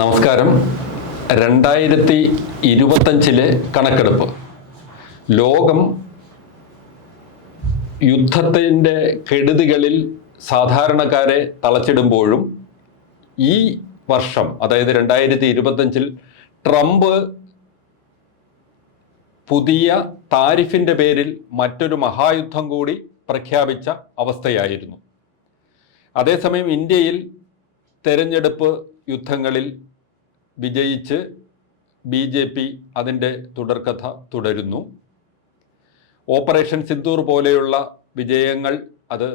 നമസ്കാരം. 2025 കണക്കെടുപ്പ് ലോകം യുദ്ധത്തിൻ്റെ കെടുതികളിൽ സാധാരണക്കാരെ തളച്ചിടുമ്പോഴും ഈ വർഷം, അതായത് 2025 ട്രംപ് പുതിയ താരിഫിൻ്റെ പേരിൽ മറ്റൊരു മഹായുദ്ധം കൂടി പ്രഖ്യാപിച്ച അവസ്ഥയായിരുന്നു. അതേസമയം ഇന്ത്യയിൽ തെരഞ്ഞെടുപ്പ് യുദ്ധങ്ങളിൽ വിജയിച്ച് BJP അതിൻ്റെ തുടർക്കഥ തുടരുന്നു. ഓപ്പറേഷൻ സിന്ദൂർ പോലെയുള്ള വിജയങ്ങൾ അത്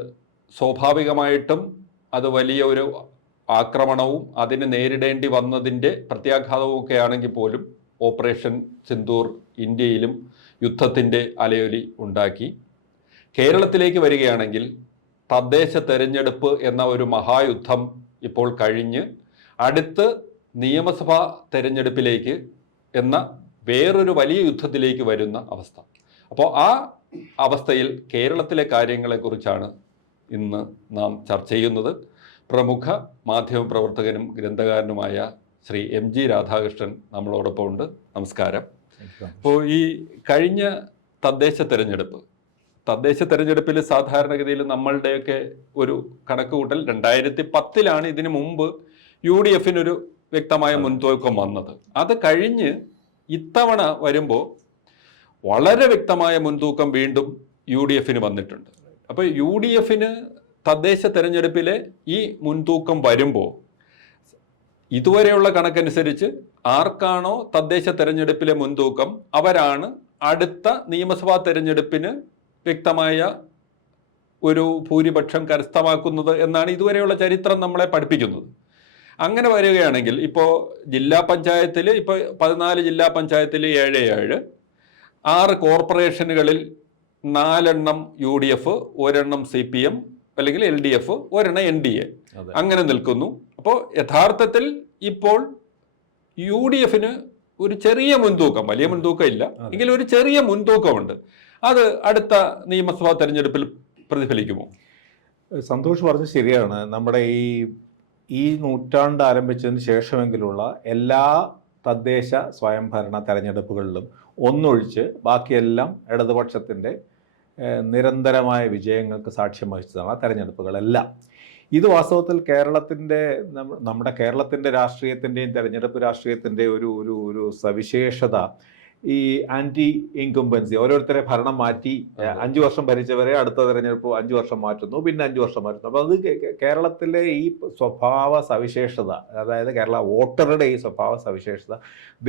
സ്വാഭാവികമായിട്ടും അത് വലിയ ഒരു ആക്രമണവും അതിന് നേരിടേണ്ടി വന്നതിൻ്റെ പ്രത്യാഘാതവും ഒക്കെ ആണെങ്കിൽ പോലും ഓപ്പറേഷൻ സിന്ദൂർ ഇന്ത്യയിലും യുദ്ധത്തിൻ്റെ അലയൊലി ഉണ്ടാക്കി. കേരളത്തിലേക്ക് വരികയാണെങ്കിൽ തദ്ദേശ തെരഞ്ഞെടുപ്പ് എന്ന ഒരു മഹായുദ്ധം ഇപ്പോൾ കഴിഞ്ഞ് അടുത്ത് നിയമസഭാ തെരഞ്ഞെടുപ്പിലേക്ക് എന്ന വേറൊരു വലിയ യുദ്ധത്തിലേക്ക് വരുന്ന അവസ്ഥ. അപ്പോൾ ആ അവസ്ഥയിൽ കേരളത്തിലെ കാര്യങ്ങളെക്കുറിച്ചാണ് ഇന്ന് നാം ചർച്ച ചെയ്യുന്നത്. പ്രമുഖ മാധ്യമപ്രവർത്തകനും ഗ്രന്ഥകാരനുമായ ശ്രീ MG രാധാകൃഷ്ണൻ നമ്മളോടൊപ്പം ഉണ്ട്. നമസ്കാരം. അപ്പോൾ ഈ കഴിഞ്ഞ തദ്ദേശ തെരഞ്ഞെടുപ്പിൽ സാധാരണഗതിയിൽ നമ്മളുടെയൊക്കെ ഒരു കണക്കുകൂട്ടൽ 2010 ഇതിനു മുമ്പ് UDFനൊരു വ്യക്തമായ മുൻതൂക്കം വന്നത്. അത് കഴിഞ്ഞ് ഇത്തവണ വരുമ്പോൾ വളരെ വ്യക്തമായ മുൻതൂക്കം വീണ്ടും UDFന് വന്നിട്ടുണ്ട്. അപ്പോൾ UDFന് തദ്ദേശ തെരഞ്ഞെടുപ്പിലെ ഈ മുൻതൂക്കം വരുമ്പോൾ ഇതുവരെയുള്ള കണക്കനുസരിച്ച് ആർക്കാണോ തദ്ദേശ തെരഞ്ഞെടുപ്പിലെ മുൻതൂക്കം അവരാണ് അടുത്ത നിയമസഭാ തെരഞ്ഞെടുപ്പിന് വ്യക്തമായ ഒരു ഭൂരിപക്ഷം കരസ്ഥമാക്കുന്നത് എന്നാണ് ഇതുവരെയുള്ള ചരിത്രം നമ്മളെ പഠിപ്പിക്കുന്നത്. അങ്ങനെ വരികയാണെങ്കിൽ ഇപ്പോൾ ജില്ലാ പഞ്ചായത്തിൽ ഇപ്പോൾ 14 ജില്ലാ പഞ്ചായത്തിൽ 7 6 കോർപ്പറേഷനുകളിൽ 4 UDF, 1 CPM അല്ലെങ്കിൽ LDF, 1 NDA അങ്ങനെ നിൽക്കുന്നു. അപ്പോൾ യഥാർത്ഥത്തിൽ ഇപ്പോൾ UDFന് ഒരു ചെറിയ മുൻതൂക്കം, വലിയ മുൻതൂക്കം ഇല്ല എങ്കിലും ഒരു ചെറിയ മുൻതൂക്കമുണ്ട്. അത് അടുത്ത നിയമസഭാ തെരഞ്ഞെടുപ്പിൽ പ്രതിഫലിക്കുമോ? സന്തോഷ് പറഞ്ഞത് ശരിയാണ്. നമ്മുടെ ഈ നൂറ്റാണ്ട് ആരംഭിച്ചതിന് ശേഷമെങ്കിലുള്ള എല്ലാ തദ്ദേശ സ്വയംഭരണ തെരഞ്ഞെടുപ്പുകളിലും ഒന്നൊഴിച്ച് ബാക്കിയെല്ലാം ഇടതുപക്ഷത്തിൻ്റെ നിരന്തരമായ വിജയങ്ങൾക്ക് സാക്ഷ്യം വഹിച്ചതാണ് ആ തെരഞ്ഞെടുപ്പുകളെല്ലാം. ഇത് വാസ്തവത്തിൽ നമ്മുടെ കേരളത്തിൻ്റെ രാഷ്ട്രീയത്തിൻ്റെയും തെരഞ്ഞെടുപ്പ് രാഷ്ട്രീയത്തിൻ്റെ ഒരു സവിശേഷത ഈ ആൻറ്റി ഇൻകംബൻസി, ഓരോരുത്തരെ ഭരണം മാറ്റി 5 വർഷം ഭരിച്ചവരെ അടുത്ത തെരഞ്ഞെടുപ്പ് 5 വർഷം മാറ്റുന്നു, പിന്നെ 5 വർഷം മാറ്റുന്നു. അപ്പോൾ അത് കേരളത്തിലെ ഈ സ്വഭാവ സവിശേഷത, അതായത് കേരള വോട്ടറുടെ ഈ സ്വഭാവ സവിശേഷത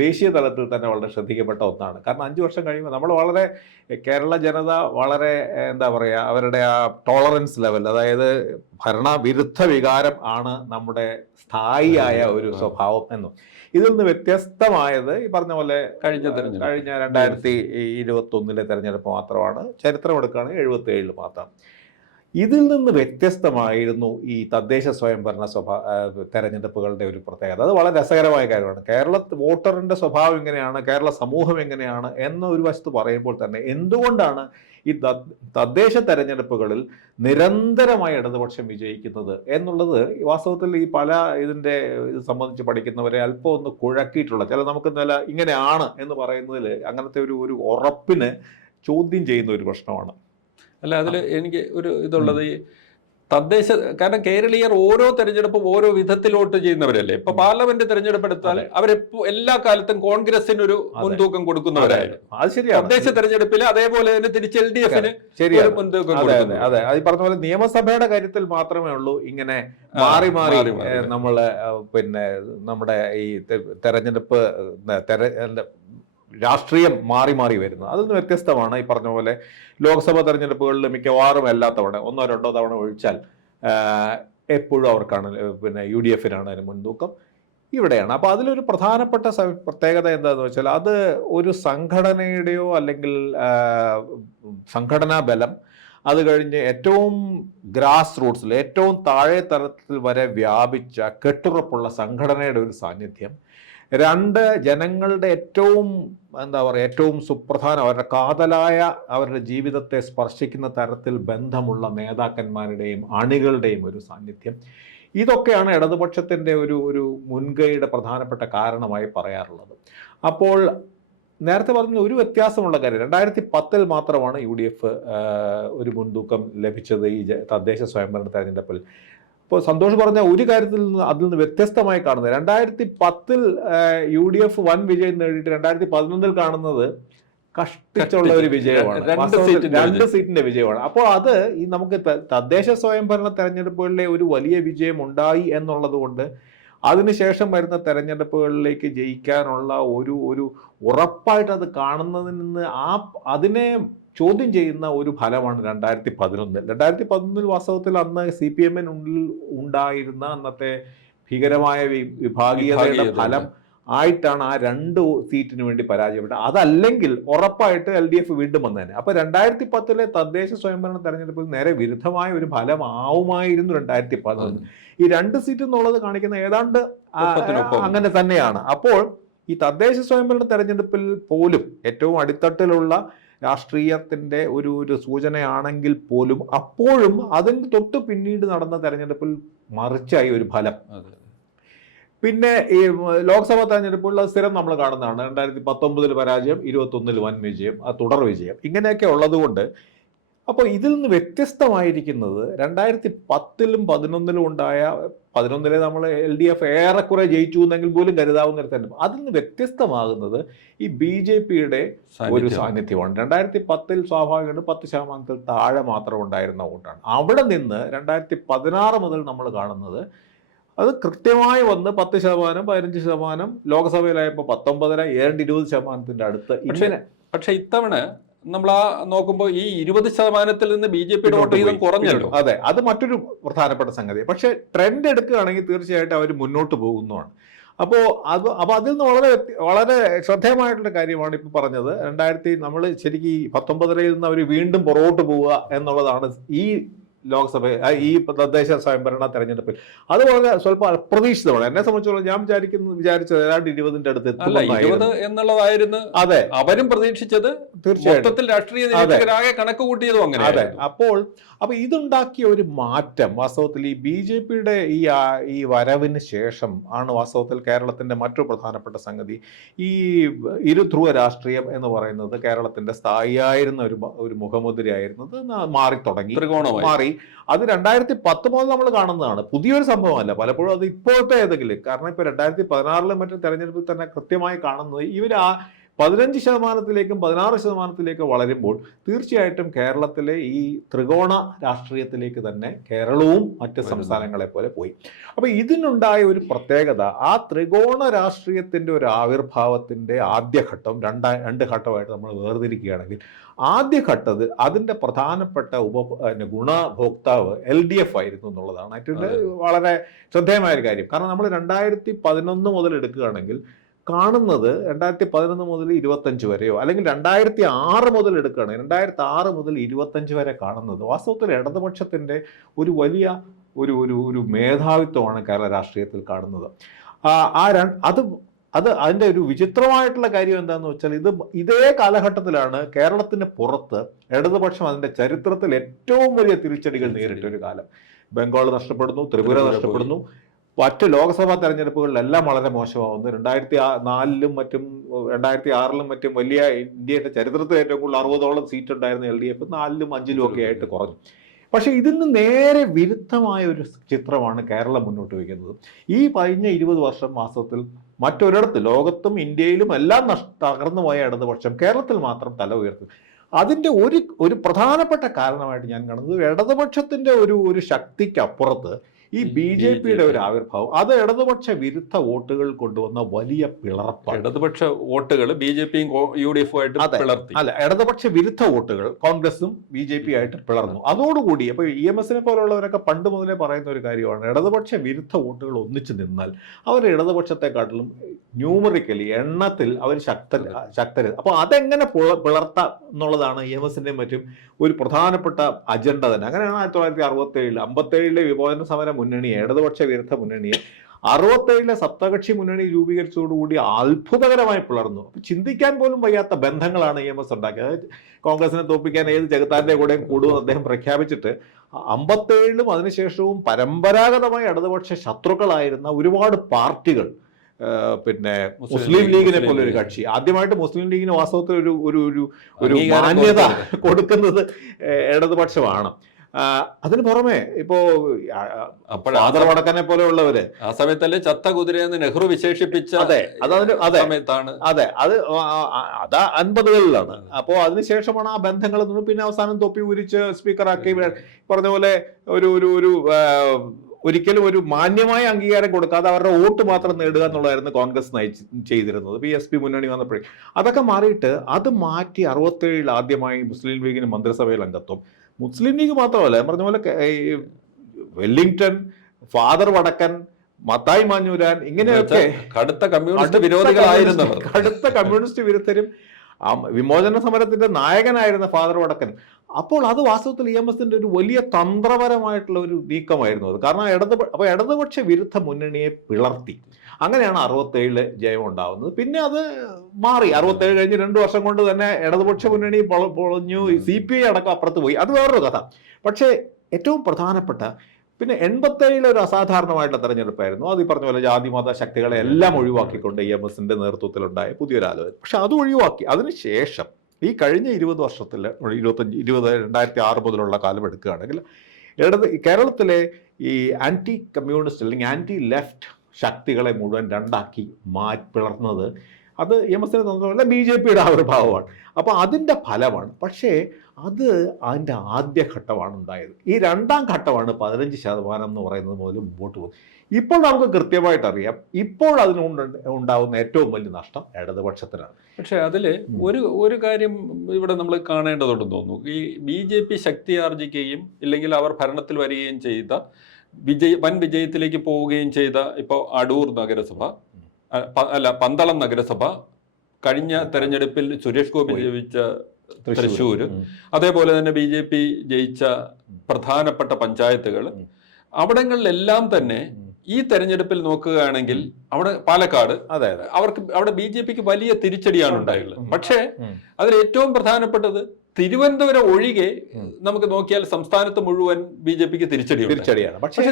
ദേശീയ തലത്തിൽ തന്നെ വളരെ ശ്രദ്ധിക്കപ്പെട്ട ഒന്നാണ്. കാരണം 5 വർഷം കഴിയുമ്പോൾ നമ്മൾ കേരള ജനത വളരെ എന്താ പറയുക, അവരുടെ ആ ടോളറൻസ് ലെവൽ, അതായത് ഭരണവിരുദ്ധ വികാരം ആണ് നമ്മുടെ സ്ഥായിയായ ഒരു സ്വഭാവം എന്നും. ഇതിൽ നിന്ന് വ്യത്യസ്തമായത് ഈ പറഞ്ഞ പോലെ കഴിഞ്ഞ 2021 തെരഞ്ഞെടുപ്പ് മാത്രമാണ്. ചരിത്രം എടുക്കുകയാണെങ്കിൽ 77 മാത്രം. ഇതിൽ നിന്ന് വ്യത്യസ്തമായിരുന്നു ഈ തദ്ദേശ സ്വയംഭരണ തെരഞ്ഞെടുപ്പുകളുടെ ഒരു പ്രത്യേകത. അത് വളരെ രസകരമായ കാര്യമാണ്. കേരള വോട്ടറിൻ്റെ സ്വഭാവം എങ്ങനെയാണ്, കേരള സമൂഹം എങ്ങനെയാണ് എന്ന ഒരു വശത്ത് പറയുമ്പോൾ തന്നെ എന്തുകൊണ്ടാണ് ഈ തദ്ദേശ തെരഞ്ഞെടുപ്പുകളിൽ നിരന്തരമായി ഇടതുപക്ഷം വിജയിക്കുന്നത് എന്നുള്ളത് വാസ്തവത്തിൽ ഈ പല ഇത് സംബന്ധിച്ച് പഠിക്കുന്നവരെ അല്പം ഒന്ന് കുഴക്കിയിട്ടുള്ള നമുക്ക് ഇങ്ങനെയാണ് എന്ന് പറയുന്നതിൽ അങ്ങനത്തെ ഒരു ഉറപ്പിന് ചോദ്യം ചെയ്യുന്ന ഒരു പ്രശ്നമാണ്. അല്ല, അതിൽ എനിക്ക് ഒരു ഇതുള്ളത് ഈ തദ്ദേശ, കാരണം കേരളീയർ ഓരോ തെരഞ്ഞെടുപ്പും ഓരോ വിധത്തിൽ വോട്ട് ചെയ്യുന്നവരല്ലേ. ഇപ്പൊ പാർലമെന്റ് തെരഞ്ഞെടുപ്പ് എടുത്താൽ അവരെപ്പോ എല്ലാ കാലത്തും കോൺഗ്രസിന് ഒരു മുൻതൂക്കം കൊടുക്കുന്നവരായിരുന്നു. അത് ശരിയാണ്. തദ്ദേശ തെരഞ്ഞെടുപ്പിൽ അതേപോലെ തന്നെ തിരിച്ച് LDFന് മുൻതൂക്കം. അതെ, അത് പറഞ്ഞ പോലെ നിയമസഭയുടെ കാര്യത്തിൽ മാത്രമേ ഉള്ളൂ ഇങ്ങനെ മാറി മാറി നമ്മള് നമ്മുടെ ഈ തെരഞ്ഞെടുപ്പ് രാഷ്ട്രീയം മാറി മാറി വരുന്നത്. അതിൽ നിന്ന് വ്യത്യസ്തമാണ് ഈ പറഞ്ഞ പോലെ ലോക്സഭാ തെരഞ്ഞെടുപ്പുകളിൽ മിക്കവാറും എല്ലാ തവണ 1 or 2 തവണ ഒഴിച്ചാൽ എപ്പോഴും അവർക്കാണ് UDFനാണ് അതിന് മുൻതൂക്കം. ഇവിടെയാണ്. അപ്പോൾ അതിലൊരു പ്രധാനപ്പെട്ട പ്രത്യേകത എന്താണെന്ന് വെച്ചാൽ അത് ഒരു സംഘടനയുടെയോ അല്ലെങ്കിൽ സംഘടനാ ബലം, അത് കഴിഞ്ഞ് ഏറ്റവും ഗ്രാസ് റൂട്ട്സിൽ ഏറ്റവും താഴെ തലത്തിൽ വരെ വ്യാപിച്ച കെട്ടുറപ്പുള്ള സംഘടനയുടെ ഒരു സാന്നിധ്യം, 2 ജനങ്ങളുടെ ഏറ്റവും ഏറ്റവും സുപ്രധാന, അവരുടെ കാതലായ അവരുടെ ജീവിതത്തെ സ്പർശിക്കുന്ന തരത്തിൽ ബന്ധമുള്ള നേതാക്കന്മാരുടെയും അണികളുടെയും ഒരു സാന്നിധ്യം, ഇതൊക്കെയാണ് ഇടതുപക്ഷത്തിൻ്റെ ഒരു മുൻകൈയുടെ പ്രധാനപ്പെട്ട കാരണമായി പറയാറുള്ളത്. അപ്പോൾ നേരത്തെ പറഞ്ഞ ഒരു വ്യത്യാസമുള്ള കാര്യം, 2010 മാത്രമാണ് UDF ഒരു മുൻതൂക്കം ലഭിച്ചത് ഈ തദ്ദേശ സ്വയംഭരണ തെരഞ്ഞെടുപ്പിൽ. ഇപ്പോൾ സന്തോഷ് പറഞ്ഞ ഒരു കാര്യത്തിൽ നിന്ന് അതിൽ നിന്ന് വ്യത്യസ്തമായി കാണുന്നത്, 2010 UDF വൻ വിജയം നേടിയിട്ട് 2011 കാണുന്നത് കഷ്ടിച്ചുള്ള ഒരു വിജയമാണ്, 2 സീറ്റിന്റെ വിജയമാണ്. അപ്പോൾ അത് ഈ നമുക്ക് തദ്ദേശ സ്വയംഭരണ തെരഞ്ഞെടുപ്പുകളിലെ ഒരു വലിയ വിജയം ഉണ്ടായി എന്നുള്ളത് കൊണ്ട് അതിനുശേഷം വരുന്ന തെരഞ്ഞെടുപ്പുകളിലേക്ക് ജയിക്കാനുള്ള ഒരു ഉറപ്പായിട്ട് അത് കാണുന്നതിൽ നിന്ന് അതിനെ ചോദ്യം ചെയ്യുന്ന ഒരു ഫലമാണ് 2011. 2011 വാസ്തവത്തിൽ അന്ന് CPM-നുള്ളിൽ ഉണ്ടായിരുന്ന അന്നത്തെ ഭീകരമായ വിഭാഗീയതയുടെ ഫലം ആയിട്ടാണ് ആ 2 സീറ്റിന് വേണ്ടി പരാജയപ്പെട്ടത്. അതല്ലെങ്കിൽ ഉറപ്പായിട്ട് LDF വീണ്ടും വന്നേനെ. അപ്പൊ 2010 തദ്ദേശ സ്വയംഭരണ തെരഞ്ഞെടുപ്പിൽ നേരെ വിരുദ്ധമായ ഒരു ഫലം ആവുമായിരുന്നു 2011. ഈ 2 സീറ്റ് എന്നുള്ളത് കാണിക്കുന്ന ഏതാണ്ട് അങ്ങനെ തന്നെയാണ്. അപ്പോൾ ഈ തദ്ദേശ സ്വയംഭരണ തെരഞ്ഞെടുപ്പിൽ പോലും ഏറ്റവും അടിത്തട്ടിലുള്ള രാഷ്ട്രീയത്തിന്റെ ഒരു സൂചനയാണെങ്കിൽ പോലും അപ്പോഴും അതിന് തൊട്ട് പിന്നീട് നടന്ന തെരഞ്ഞെടുപ്പിൽ മറിച്ചായി ഒരു ഫലം. പിന്നെ ഈ ലോക്സഭാ തെരഞ്ഞെടുപ്പുള്ള സ്ഥിരം നമ്മൾ കാണുന്നതാണ്. 2019 പരാജയം, 21 വൻ വിജയം, തുടർ വിജയം, ഇങ്ങനെയൊക്കെ ഉള്ളതുകൊണ്ട് അപ്പോൾ ഇതിൽ നിന്ന് വ്യത്യസ്തമായിരിക്കുന്നത് 2010-ലും 2011-ലും ഉണ്ടായ 2011 നമ്മൾ LDF ഏറെക്കുറെ ജയിച്ചു എന്നെങ്കിൽ പോലും കരുതാവുന്ന ഒരു തെരഞ്ഞെടുപ്പ്. അതിൽ നിന്ന് വ്യത്യസ്തമാകുന്നത് ഈ BJP-യുടെ ഒരു സാന്നിധ്യമാണ്. 2010 സ്വാഭാവികമായിട്ട് 10% താഴെ മാത്രം ഉണ്ടായിരുന്ന വോട്ടാണ്. അവിടെ നിന്ന് 2016 മുതൽ നമ്മൾ കാണുന്നത് അത് കൃത്യമായി വന്ന് 10%, 15%, ലോക്സഭയിലായപ്പോൾ 19, 20% അടുത്ത്. പക്ഷെ ഇത്തവണ നമ്മൾ നോക്കുമ്പോൾ ഈ 20%-ൽ നിന്ന് BJP-യുടെ വോട്ട് വീതം കുറഞ്ഞല്ലോ. അതെ, അത് മറ്റൊരു പ്രധാനപ്പെട്ട സംഗതി. പക്ഷെ ട്രെൻഡ് എടുക്കുകയാണെങ്കിൽ തീർച്ചയായിട്ടും അവർ മുന്നോട്ട് പോകുന്നതാണ്. അപ്പോൾ അതിൽ നിന്ന് വളരെ ശ്രദ്ധേയമായിട്ടുള്ള കാര്യമാണ് ഇപ്പോൾ പറഞ്ഞത്. നമ്മൾ ശരിക്കും ഈ 19-ൽ നിന്ന് അവർ വീണ്ടും പുറകോട്ട് പോവുക എന്നുള്ളതാണ് ഈ ലോക്സഭ ഈ തദ്ദേശ സ്വയംഭരണ തെരഞ്ഞെടുപ്പിൽ. അത് വളരെ സ്വല്പം അപ്രതീക്ഷിതമാണ്. എന്നെ സംബന്ധിച്ചോളം ഞാൻ വിചാരിച്ചത് ഏതാണ്ട് 20-ന്റെ അടുത്ത് എന്നുള്ളതായിരുന്നു. അതെ, അവരും പ്രതീക്ഷിച്ചത്. തീർച്ചയായിട്ടും രാഷ്ട്രീയ നിരീക്ഷകരാകെ കണക്ക് കൂട്ടിയതും അങ്ങനെ. അതെ, അപ്പൊ ഇതുണ്ടാക്കിയ ഒരു മാറ്റം വാസ്തവത്തിൽ ഈ BJP-യുടെ ഈ വരവിന് ശേഷം ആണ് വാസ്തവത്തിൽ കേരളത്തിന്റെ മറ്റൊരു പ്രധാനപ്പെട്ട സംഗതി. ഈ ഇരുധ്രുവ രാഷ്ട്രീയം എന്ന് പറയുന്നത് കേരളത്തിന്റെ സ്ഥായിയായിരുന്ന ഒരു മുഖമുദ്രയായിരുന്നത് മാറി തുടങ്ങി, മാറി. അത് 2010 മുതൽ നമ്മൾ കാണുന്നതാണ്, പുതിയൊരു സംഭവമല്ല. പലപ്പോഴും അത് ഇപ്പോഴത്തെ ഏതെങ്കിലും, കാരണം ഇപ്പൊ 2016-ലും മറ്റും തെരഞ്ഞെടുപ്പിൽ തന്നെ കൃത്യമായി കാണുന്നത് ഇവർ 15%-ലേക്കും 16%-ലേക്കും വളരുമ്പോൾ തീർച്ചയായിട്ടും കേരളത്തിലെ ഈ ത്രികോണ രാഷ്ട്രീയത്തിലേക്ക് തന്നെ കേരളവും മറ്റ് സംസ്ഥാനങ്ങളെ പോലെ പോയി. അപ്പോൾ ഇതിനുണ്ടായ ഒരു പ്രത്യേകത, ആ ത്രികോണ രാഷ്ട്രീയത്തിൻ്റെ ഒരു ആവിർഭാവത്തിൻ്റെ ആദ്യഘട്ടം, രണ്ട് ഘട്ടമായിട്ട് നമ്മൾ വേർതിരിക്കുകയാണെങ്കിൽ, ആദ്യഘട്ടത്തിൽ അതിൻ്റെ പ്രധാനപ്പെട്ട ഗുണഭോക്താവ് LDF ആയിരുന്നു എന്നുള്ളതാണ് ഏറ്റവും വളരെ ശ്രദ്ധേയമായൊരു കാര്യം. കാരണം നമ്മൾ 2011 മുതൽ എടുക്കുകയാണെങ്കിൽ കാണുന്നത് 2011 മുതൽ 25 വരെയോ, അല്ലെങ്കിൽ 2006 മുതൽ എടുക്കുകയാണെങ്കിൽ 2006 മുതൽ 25 വരെ കാണുന്നത് വാസ്തവത്തിൽ ഇടതുപക്ഷത്തിൻ്റെ ഒരു വലിയ ഒരു മേധാവിത്വമാണ് കേരള രാഷ്ട്രീയത്തിൽ കാണുന്നത്. അതിൻ്റെ ഒരു വിചിത്രമായിട്ടുള്ള കാര്യം എന്താണെന്ന് വെച്ചാൽ, ഇതേ കാലഘട്ടത്തിലാണ് കേരളത്തിന് പുറത്ത് ഇടതുപക്ഷം അതിൻ്റെ ചരിത്രത്തിൽ ഏറ്റവും വലിയ തിരിച്ചടികൾ നേരിട്ടൊരു കാലം. ബംഗാൾ നഷ്ടപ്പെടുന്നു, ത്രിപുര നഷ്ടപ്പെടുന്നു, മറ്റ് ലോക്സഭാ തെരഞ്ഞെടുപ്പുകളിലെല്ലാം വളരെ മോശമാവുന്നു. 2004-ലും മറ്റും 2006-ലും മറ്റും വലിയ ഇന്ത്യയുടെ ചരിത്രത്തിൽ ഏറ്റവും കൂടുതൽ 60ഓളം സീറ്റ് ഉണ്ടായിരുന്ന LDF 4-ലും 5-ലും ഒക്കെ ആയിട്ട് കുറഞ്ഞു. പക്ഷേ ഇതിന് നേരെ വിരുദ്ധമായ ഒരു ചിത്രമാണ് കേരളം മുന്നോട്ട് വയ്ക്കുന്നത്. ഈ കഴിഞ്ഞ 20 വർഷം വാസ്തവത്തിൽ മറ്റൊരിടത്ത് ലോകത്തും ഇന്ത്യയിലും എല്ലാം തകർന്നു പോയ ഇടതുപക്ഷം കേരളത്തിൽ മാത്രം തല ഉയർത്തി. അതിൻ്റെ ഒരു പ്രധാനപ്പെട്ട കാരണമായിട്ട് ഞാൻ കാണുന്നത് ഇടതുപക്ഷത്തിൻ്റെ ഒരു ശക്തിക്കപ്പുറത്ത് ഈ BJP-യുടെ ഒരു ആവിർഭാവം, അത് ഇടതുപക്ഷ വിരുദ്ധ വോട്ടുകൾ കൊണ്ടുവന്ന വലിയ പിളർപ്പാണ്. ഇടതുപക്ഷ വോട്ടുകൾ BJP-യും UDF-ഉം ആയിട്ട് പിളർത്തി. അല്ല, ഇടതുപക്ഷ വിരുദ്ധ വോട്ടുകൾ കോൺഗ്രസും BJP ആയിട്ട് പിളർന്നു. അതോടുകൂടി അപ്പൊ EMS-നെ പോലുള്ളവരൊക്കെ പണ്ട് മുതലേ പറയുന്ന ഒരു കാര്യമാണ്, ഇടതുപക്ഷ വിരുദ്ധ വോട്ടുകൾ ഒന്നിച്ചു നിന്നാൽ അവർ ഇടതുപക്ഷത്തെക്കാട്ടിലും ന്യൂമറിക്കലി എണ്ണത്തിൽ അവർ ശക്തര്. അപ്പോൾ അതെങ്ങനെ പിളർത്താം എന്നുള്ളതാണ് EMS-ന്റെയും മറ്റും ഒരു പ്രധാനപ്പെട്ട അജണ്ട തന്നെ. അങ്ങനെയാണ് 1967 57-ലെ വിമോചന സമര മുന്നണിയെ, ഇടതുപക്ഷ വിരുദ്ധ മുന്നണിയെ 67 സപ്തകക്ഷി മുന്നണി രൂപീകരിച്ചതോടുകൂടി അത്ഭുതകരമായി പിളർന്നു. ചിന്തിക്കാൻ പോലും വയ്യാത്ത ബന്ധങ്ങളാണ് EMS ഉണ്ടാക്കിയത്. അതായത് കോൺഗ്രസിനെ തോൽപ്പിക്കാൻ ഏത് ജഗത്താന്റെ കൂടെയും കൂടുമെന്ന് അദ്ദേഹം പ്രഖ്യാപിച്ചിട്ട് 57ലും അതിനുശേഷവും പരമ്പരാഗതമായി ഇടതുപക്ഷ ശത്രുക്കളായിരുന്ന ഒരുപാട് പാർട്ടികൾ, പിന്നെ മുസ്ലിം ലീഗിനെ പോലെ ഒരു കക്ഷി, ആദ്യമായിട്ട് മുസ്ലിം ലീഗിന് വാസ്തവത്തിൽ ഒരു മാന്യത കൊടുക്കുന്നത് ഇടതുപക്ഷമാണ്. അതിന് പുറമെ ഇപ്പോ ഫാദർ വടക്കനെ പോലെയുള്ളവര് ആ സമയത്തല്ലേ ചത്ത കുതിരയെന്ന് നെഹ്റു വിശേഷിപ്പിച്ച സമയത്താണ്. അതെ, അത് 50കളിലാണ്. അപ്പോ അതിനുശേഷമാണ് ആ ബന്ധങ്ങൾ. പിന്നെ അവസാനം തൊപ്പി ഉരിച്ച് സ്പീക്കറാക്കി പറഞ്ഞ പോലെ ഒരു ഒരിക്കലും ഒരു മാന്യമായ അംഗീകാരം കൊടുക്കാതെ അവരുടെ വോട്ട് മാത്രം നേടുക എന്നുള്ളതായിരുന്നു കോൺഗ്രസ് ചെയ്തിരുന്നത്. PSP മുന്നണി വന്നപ്പോഴേ അതൊക്കെ മാറിയിട്ട് അത് മാറ്റി 67 ആദ്യമായി മുസ്ലിം ലീഗിന് മന്ത്രിസഭയിൽ അംഗത്വം. മുസ്ലിം ലീഗ് മാത്രമല്ല, പറഞ്ഞ പോലെ വെല്ലിംഗ്ടൺ, ഫാദർ വടക്കൻ, മത്തായി മാഞ്ഞൂരാൻ, ഇങ്ങനെയൊക്കെ കടുത്ത കമ്മ്യൂണിസ്റ്റ് വിരോധികളായിരുന്നു. കടുത്ത കമ്മ്യൂണിസ്റ്റ് വിരുദ്ധരും വിമോചന സമരത്തിന്റെ നായകനായിരുന്ന ഫാദർ വടക്കൻ. അപ്പോൾ അത് വാസ്തവത്തിൽ EMSന്റെ ഒരു വലിയ തന്ത്രപരമായിട്ടുള്ള ഒരു നീക്കമായിരുന്നു അത്. കാരണം ഇടതുപക്ഷ വിരുദ്ധ മുന്നണിയെ പിളർത്തി. അങ്ങനെയാണ് 67 ജയം ഉണ്ടാവുന്നത്. പിന്നെ അത് മാറി. 67 കഴിഞ്ഞ് 2 വർഷം കൊണ്ട് തന്നെ ഇടതുപക്ഷ മുന്നണി പൊളഞ്ഞു. CPI അടക്കം അപ്പുറത്ത് പോയി. അത് വേറൊരു കഥ. പക്ഷേ ഏറ്റവും പ്രധാനപ്പെട്ട പിന്നെ 87 ഒരു അസാധാരണമായിട്ടുള്ള തെരഞ്ഞെടുപ്പായിരുന്നു. അത് ഈ പറഞ്ഞ പോലെ ജാതി മത ശക്തികളെ എല്ലാം ഒഴിവാക്കിക്കൊണ്ട് EMSന്റെ നേതൃത്വത്തിലുണ്ടായ പുതിയൊരു ആലോചന. പക്ഷെ അത് ഒഴിവാക്കി. അതിനുശേഷം ഈ കഴിഞ്ഞ 20 വർഷത്തിൽ 2006 മുതലുള്ള കാലം എടുക്കുകയാണെങ്കിൽ കേരളത്തിലെ ഈ ആന്റി കമ്മ്യൂണിസ്റ്റ് അല്ലെങ്കിൽ ആന്റി ലെഫ്റ്റ് ശക്തികളെ മുഴുവൻ രണ്ടാക്കി പിളർന്നത് അത് EMSന്റെ തന്ത്രമല്ല, BJPയുടെ ആവിർഭാവമാണ്. അപ്പോൾ അതിൻ്റെ ഫലമാണ്. പക്ഷേ അതിൻ്റെ ആദ്യഘട്ടമാണ് ഉണ്ടായത്. ഈ രണ്ടാം ഘട്ടമാണ് 15% എന്ന് പറയുന്നത് മുതൽ മുമ്പോട്ട് പോകും. ഇപ്പോൾ നമുക്ക് കൃത്യമായിട്ട് അറിയാം, ഇപ്പോൾ ഉണ്ടാകുന്ന ഏറ്റവും വലിയ നഷ്ടം ഇടതുപക്ഷത്തിനാണ്. പക്ഷെ അതിൽ ഒരു കാര്യം ഇവിടെ നമ്മൾ കാണേണ്ടതുണ്ടെന്ന് തോന്നുന്നു. ഈ BJP ശക്തി ആർജിക്കുകയും ഇല്ലെങ്കിൽ അവർ ഭരണത്തിൽ വരികയും ചെയ്ത വൻ വിജയത്തിലേക്ക് പോവുകയും ചെയ്ത ഇപ്പോൾ അടൂർ നഗരസഭ, പന്തളം നഗരസഭ, കഴിഞ്ഞ തെരഞ്ഞെടുപ്പിൽ സുരേഷ് ഗോപി ജയിച്ച തൃശ്ശൂർ, അതേപോലെ തന്നെ BJP ജയിച്ച പ്രധാനപ്പെട്ട പഞ്ചായത്തുകൾ, അവിടങ്ങളിലെല്ലാം തന്നെ ഈ തെരഞ്ഞെടുപ്പിൽ നോക്കുകയാണെങ്കിൽ അവിടെ പാലക്കാട് അവിടെ BJPക്ക് വലിയ തിരിച്ചടിയാണ് ഉണ്ടായിട്ടുള്ളത്. പക്ഷേ അതിൽ ഏറ്റവും പ്രധാനപ്പെട്ടത് തിരുവനന്തപുരം ഒഴികെ നമുക്ക് നോക്കിയാൽ സംസ്ഥാനത്ത് മുഴുവൻ BJPക്ക് തിരിച്ചടിയാണ്. പക്ഷേ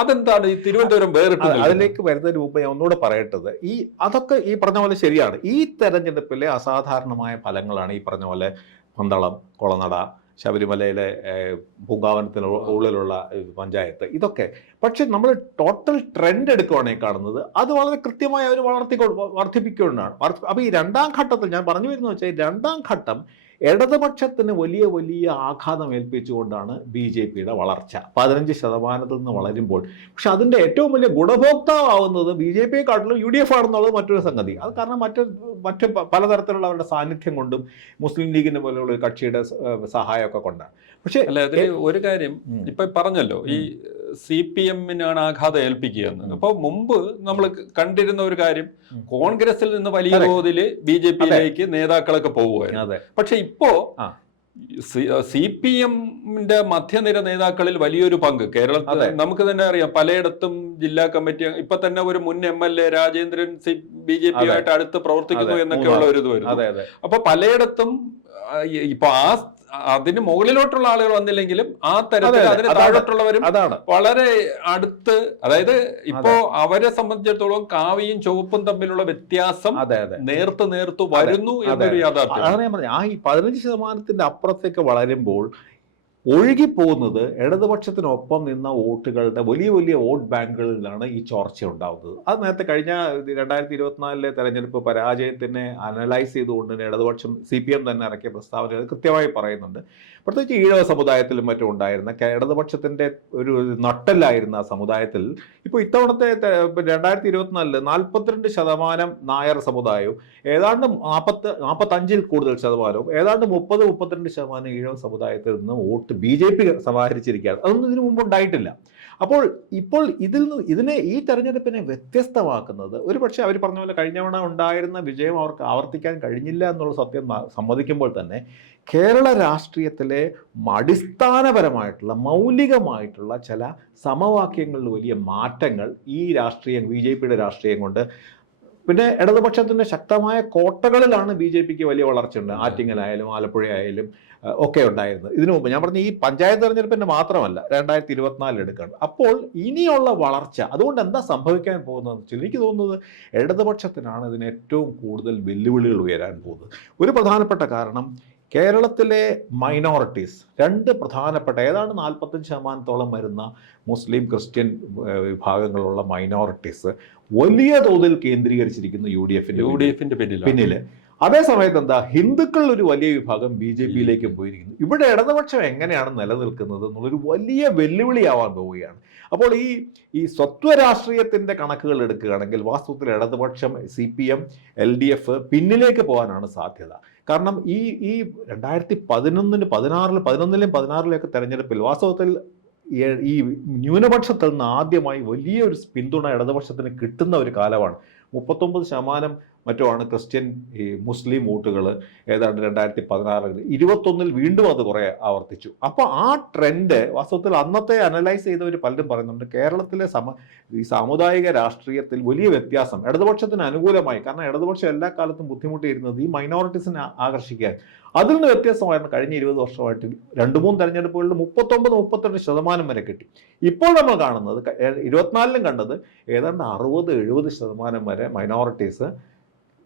അതെന്താണ് ഈ തിരുവനന്തപുരം വേറിട്ട്? അതിലേക്ക് വരുന്നതിന് മുമ്പ് ഞാൻ ഒന്നുകൂടെ പറയേണ്ടത്, അതൊക്കെ ഈ പറഞ്ഞ പോലെ ശരിയാണ്. ഈ തെരഞ്ഞെടുപ്പിലെ അസാധാരണമായ ഫലങ്ങളാണ് ഈ പറഞ്ഞ പോലെ പന്തളം, കൊളനട, ശബരിമലയിലെ പൂങ്കാവനത്തിന് ഉള്ളിലുള്ള പഞ്ചായത്ത്, ഇതൊക്കെ. പക്ഷെ നമ്മൾ ടോട്ടൽ ട്രെൻഡ് എടുക്കുകയാണെങ്കിൽ കാണുന്നത് അത് വളരെ കൃത്യമായി അവർ വർദ്ധിപ്പിക്കൊണ്ടാണ്. അപ്പോൾ ഈ രണ്ടാം ഘട്ടത്തിൽ ഞാൻ പറഞ്ഞു വരുന്നത് വെച്ചാൽ, രണ്ടാം ഘട്ടം ഇടതുപക്ഷത്തിന് വലിയ വലിയ ആഘാതം ഏൽപ്പിച്ചുകൊണ്ടാണ് BJPയുടെ വളർച്ച 15% നിന്ന് വളരുമ്പോൾ. പക്ഷെ അതിൻ്റെ ഏറ്റവും വലിയ ഗുണഭോക്താവുന്നത് BJPയെക്കാട്ടിലും UDF ആണെന്നുള്ളത് മറ്റൊരു സംഗതി. അത് കാരണം മറ്റ് പലതരത്തിലുള്ള അവരുടെ സാന്നിധ്യം കൊണ്ടും മുസ്ലിം ലീഗിനെ പോലെയുള്ള ഒരു കക്ഷിയുടെ സഹായമൊക്കെ കൊണ്ടാണ്. പക്ഷേ അല്ല, അതിൽ ഒരു കാര്യം ഇപ്പൊ പറഞ്ഞല്ലോ, ഈ CPM-നാണ് ആഘാതം ഏൽപ്പിക്കുകയെന്ന്. അപ്പോൾ മുമ്പ് നമ്മൾ കണ്ടിരുന്ന ഒരു കാര്യം, കോൺഗ്രസിൽ നിന്ന് വലിയ തോതിൽ BJPയിലേക്ക് നേതാക്കളൊക്കെ പോവുകയായിരുന്നു. പക്ഷെ ഇപ്പോ CPM-ന്റെ മധ്യനിര നേതാക്കളിൽ വലിയൊരു പങ്ക് കേരളത്തിൽ നമുക്ക് തന്നെ അറിയാം. പലയിടത്തും ജില്ലാ കമ്മിറ്റി, ഇപ്പൊ തന്നെ ഒരു മുൻ MLA രാജേന്ദ്രൻ BJPയുമായിട്ട് അടുത്ത് പ്രവർത്തിക്കുന്നു എന്നൊക്കെയുള്ള ഒരു ഇത് വരുന്നു. അപ്പൊ പലയിടത്തും ഇപ്പൊ അതിന് മുകളിലോട്ടുള്ള ആളുകൾ വന്നില്ലെങ്കിലും ആ തരത്തിൽ അതിന് താഴോട്ടുള്ളവരും വളരെ അടുത്ത്, അതായത് ഇപ്പോ അവരെ സംബന്ധിച്ചിടത്തോളം കാവിയും ചുവപ്പും തമ്മിലുള്ള വ്യത്യാസം നേർത്തു വരുന്നു എന്നൊരു യാഥാർത്ഥ്യം. അതാണ് ഞാൻ പറഞ്ഞത്. ഈ 15% അപ്പുറത്തേക്ക് വളരുമ്പോൾ ഒഴുകിപ്പോകുന്നത് ഇടതുപക്ഷത്തിനൊപ്പം നിന്ന വോട്ടുകളുടെ വലിയ വലിയ വോട്ട് ബാങ്കുകളിലാണ് ഈ ചോർച്ച ഉണ്ടാകുന്നത്. അത് നേരത്തെ കഴിഞ്ഞ 2024 തെരഞ്ഞെടുപ്പ് പരാജയത്തിനെ അനലൈസ് ചെയ്തുകൊണ്ട് ഇടതുപക്ഷം CPM തന്നെ ഇറക്കിയ പ്രസ്താവന കൃത്യമായി പറയുന്നുണ്ട്. പ്രത്യേകിച്ച് ഈഴവ സമുദായത്തിലും മറ്റും ഉണ്ടായിരുന്ന ഇടതുപക്ഷത്തിൻ്റെ ഒരു നട്ടലായിരുന്ന ആ സമുദായത്തിൽ ഇപ്പോൾ ഇത്തവണത്തെ 2024 42% നായർ സമുദായവും ഏതാണ്ട് 45-ൽ കൂടുതൽ ശതമാനവും ഏതാണ്ട് 30-32% ഈഴവ സമുദായത്തിൽ നിന്ന് വോട്ട് വോട്ട് BJP സമാഹരിച്ചിരിക്കുകയാണ്. അതൊന്നും ഇതിനു മുമ്പ് ഉണ്ടായിട്ടില്ല. അപ്പോൾ ഇപ്പോൾ ഇതിനെ ഈ തെരഞ്ഞെടുപ്പിനെ വ്യത്യസ്തമാക്കുന്നത് ഒരു പക്ഷേ അവർ പറഞ്ഞ പോലെ കഴിഞ്ഞ തവണ ഉണ്ടായിരുന്ന വിജയം അവർക്ക് ആവർത്തിക്കാൻ കഴിഞ്ഞില്ല എന്നുള്ള സത്യം സമ്മതിക്കുമ്പോൾ തന്നെ കേരള രാഷ്ട്രീയത്തിലെ അടിസ്ഥാനപരമായിട്ടുള്ള മൗലികമായിട്ടുള്ള ചില സമവാക്യങ്ങളിൽ വലിയ മാറ്റങ്ങൾ ഈ BJPയുടെ രാഷ്ട്രീയം കൊണ്ട്, പിന്നെ ഇടതുപക്ഷത്തിൻ്റെ ശക്തമായ കോട്ടകളിലാണ് BJPക്ക് വലിയ വളർച്ചയുണ്ട്. ആറ്റിങ്ങലായാലും ആലപ്പുഴയായാലും ഒക്കെ ഉണ്ടായിരുന്നത്. ഇതിനു മുമ്പ് ഞാൻ പറഞ്ഞ ഈ പഞ്ചായത്ത് തെരഞ്ഞെടുപ്പിൻ്റെ മാത്രമല്ല 2024 എടുക്കുകയാണ്. അപ്പോൾ ഇനിയുള്ള വളർച്ച അതുകൊണ്ട് എന്താ സംഭവിക്കാൻ പോകുന്നതെന്ന് വെച്ചാൽ എനിക്ക് തോന്നുന്നത് ഇടതുപക്ഷത്തിനാണ് ഇതിന് ഏറ്റവും കൂടുതൽ വെല്ലുവിളികൾ ഉയരാൻ പോകുന്നത്. ഒരു പ്രധാനപ്പെട്ട കാരണം കേരളത്തിലെ മൈനോറിറ്റീസ്, രണ്ട് പ്രധാനപ്പെട്ട ഏതാണ്ട് 45% വരുന്ന മുസ്ലിം ക്രിസ്ത്യൻ വിഭാഗങ്ങളുള്ള മൈനോറിറ്റീസ് വലിയ തോതിൽ കേന്ദ്രീകരിച്ചിരിക്കുന്നു UDFന്റെ പിന്നിൽ. അതേ സമയത്ത് എന്താ ഹിന്ദുക്കൾ ഒരു വലിയ വിഭാഗം BJPയിലേക്ക് പോയിരിക്കുന്നു. ഇവിടെ ഇടതുപക്ഷം എങ്ങനെയാണ് നിലനിൽക്കുന്നത് എന്നുള്ളൊരു വലിയ വെല്ലുവിളിയാവാൻ പോവുകയാണ്. അപ്പോൾ ഈ സ്വത്വ രാഷ്ട്രീയത്തിൻ്റെ കണക്കുകൾ എടുക്കുകയാണെങ്കിൽ വാസ്തവത്തിൽ ഇടതുപക്ഷം CPM LDF പിന്നിലേക്ക് പോകാനാണ് സാധ്യത. കാരണം ഈ 2011 16 തെരഞ്ഞെടുപ്പിൽ വാസ്തവത്തിൽ ഈ ന്യൂനപക്ഷത്തിൽ നിന്ന് ആദ്യമായി വലിയൊരു പിന്തുണ ഇടതുപക്ഷത്തിന് കിട്ടുന്ന ഒരു കാലമാണ്. 39% മറ്റുമാണ് ക്രിസ്ത്യൻ മുസ്ലിം വോട്ടുകൾ ഏതാണ്ട് 2016 21 വീണ്ടും അത് കുറേ ആവർത്തിച്ചു. അപ്പോൾ ആ ട്രെൻഡ് വാസ്തവത്തിൽ അന്നത്തെ അനലൈസ് ചെയ്തവർ പലരും പറയുന്നുണ്ട് കേരളത്തിലെ ഈ സാമുദായിക രാഷ്ട്രീയത്തിൽ വലിയ വ്യത്യാസം ഇടതുപക്ഷത്തിന് അനുകൂലമായി. കാരണം ഇടതുപക്ഷം എല്ലാ കാലത്തും ബുദ്ധിമുട്ടിയിരുന്നത് ഈ മൈനോറിറ്റീസിനെ ആകർഷിക്കാൻ. അതിൽ നിന്ന് വ്യത്യസ്തമായിരുന്നു കഴിഞ്ഞ 20 വർഷമായിട്ട് 2-3 തെരഞ്ഞെടുപ്പുകളിൽ 39-38% വരെ കിട്ടി. ഇപ്പോൾ നമ്മൾ കാണുന്നത് 24 കണ്ടത് ഏതാണ്ട് 60-70% വരെ മൈനോറിറ്റീസ്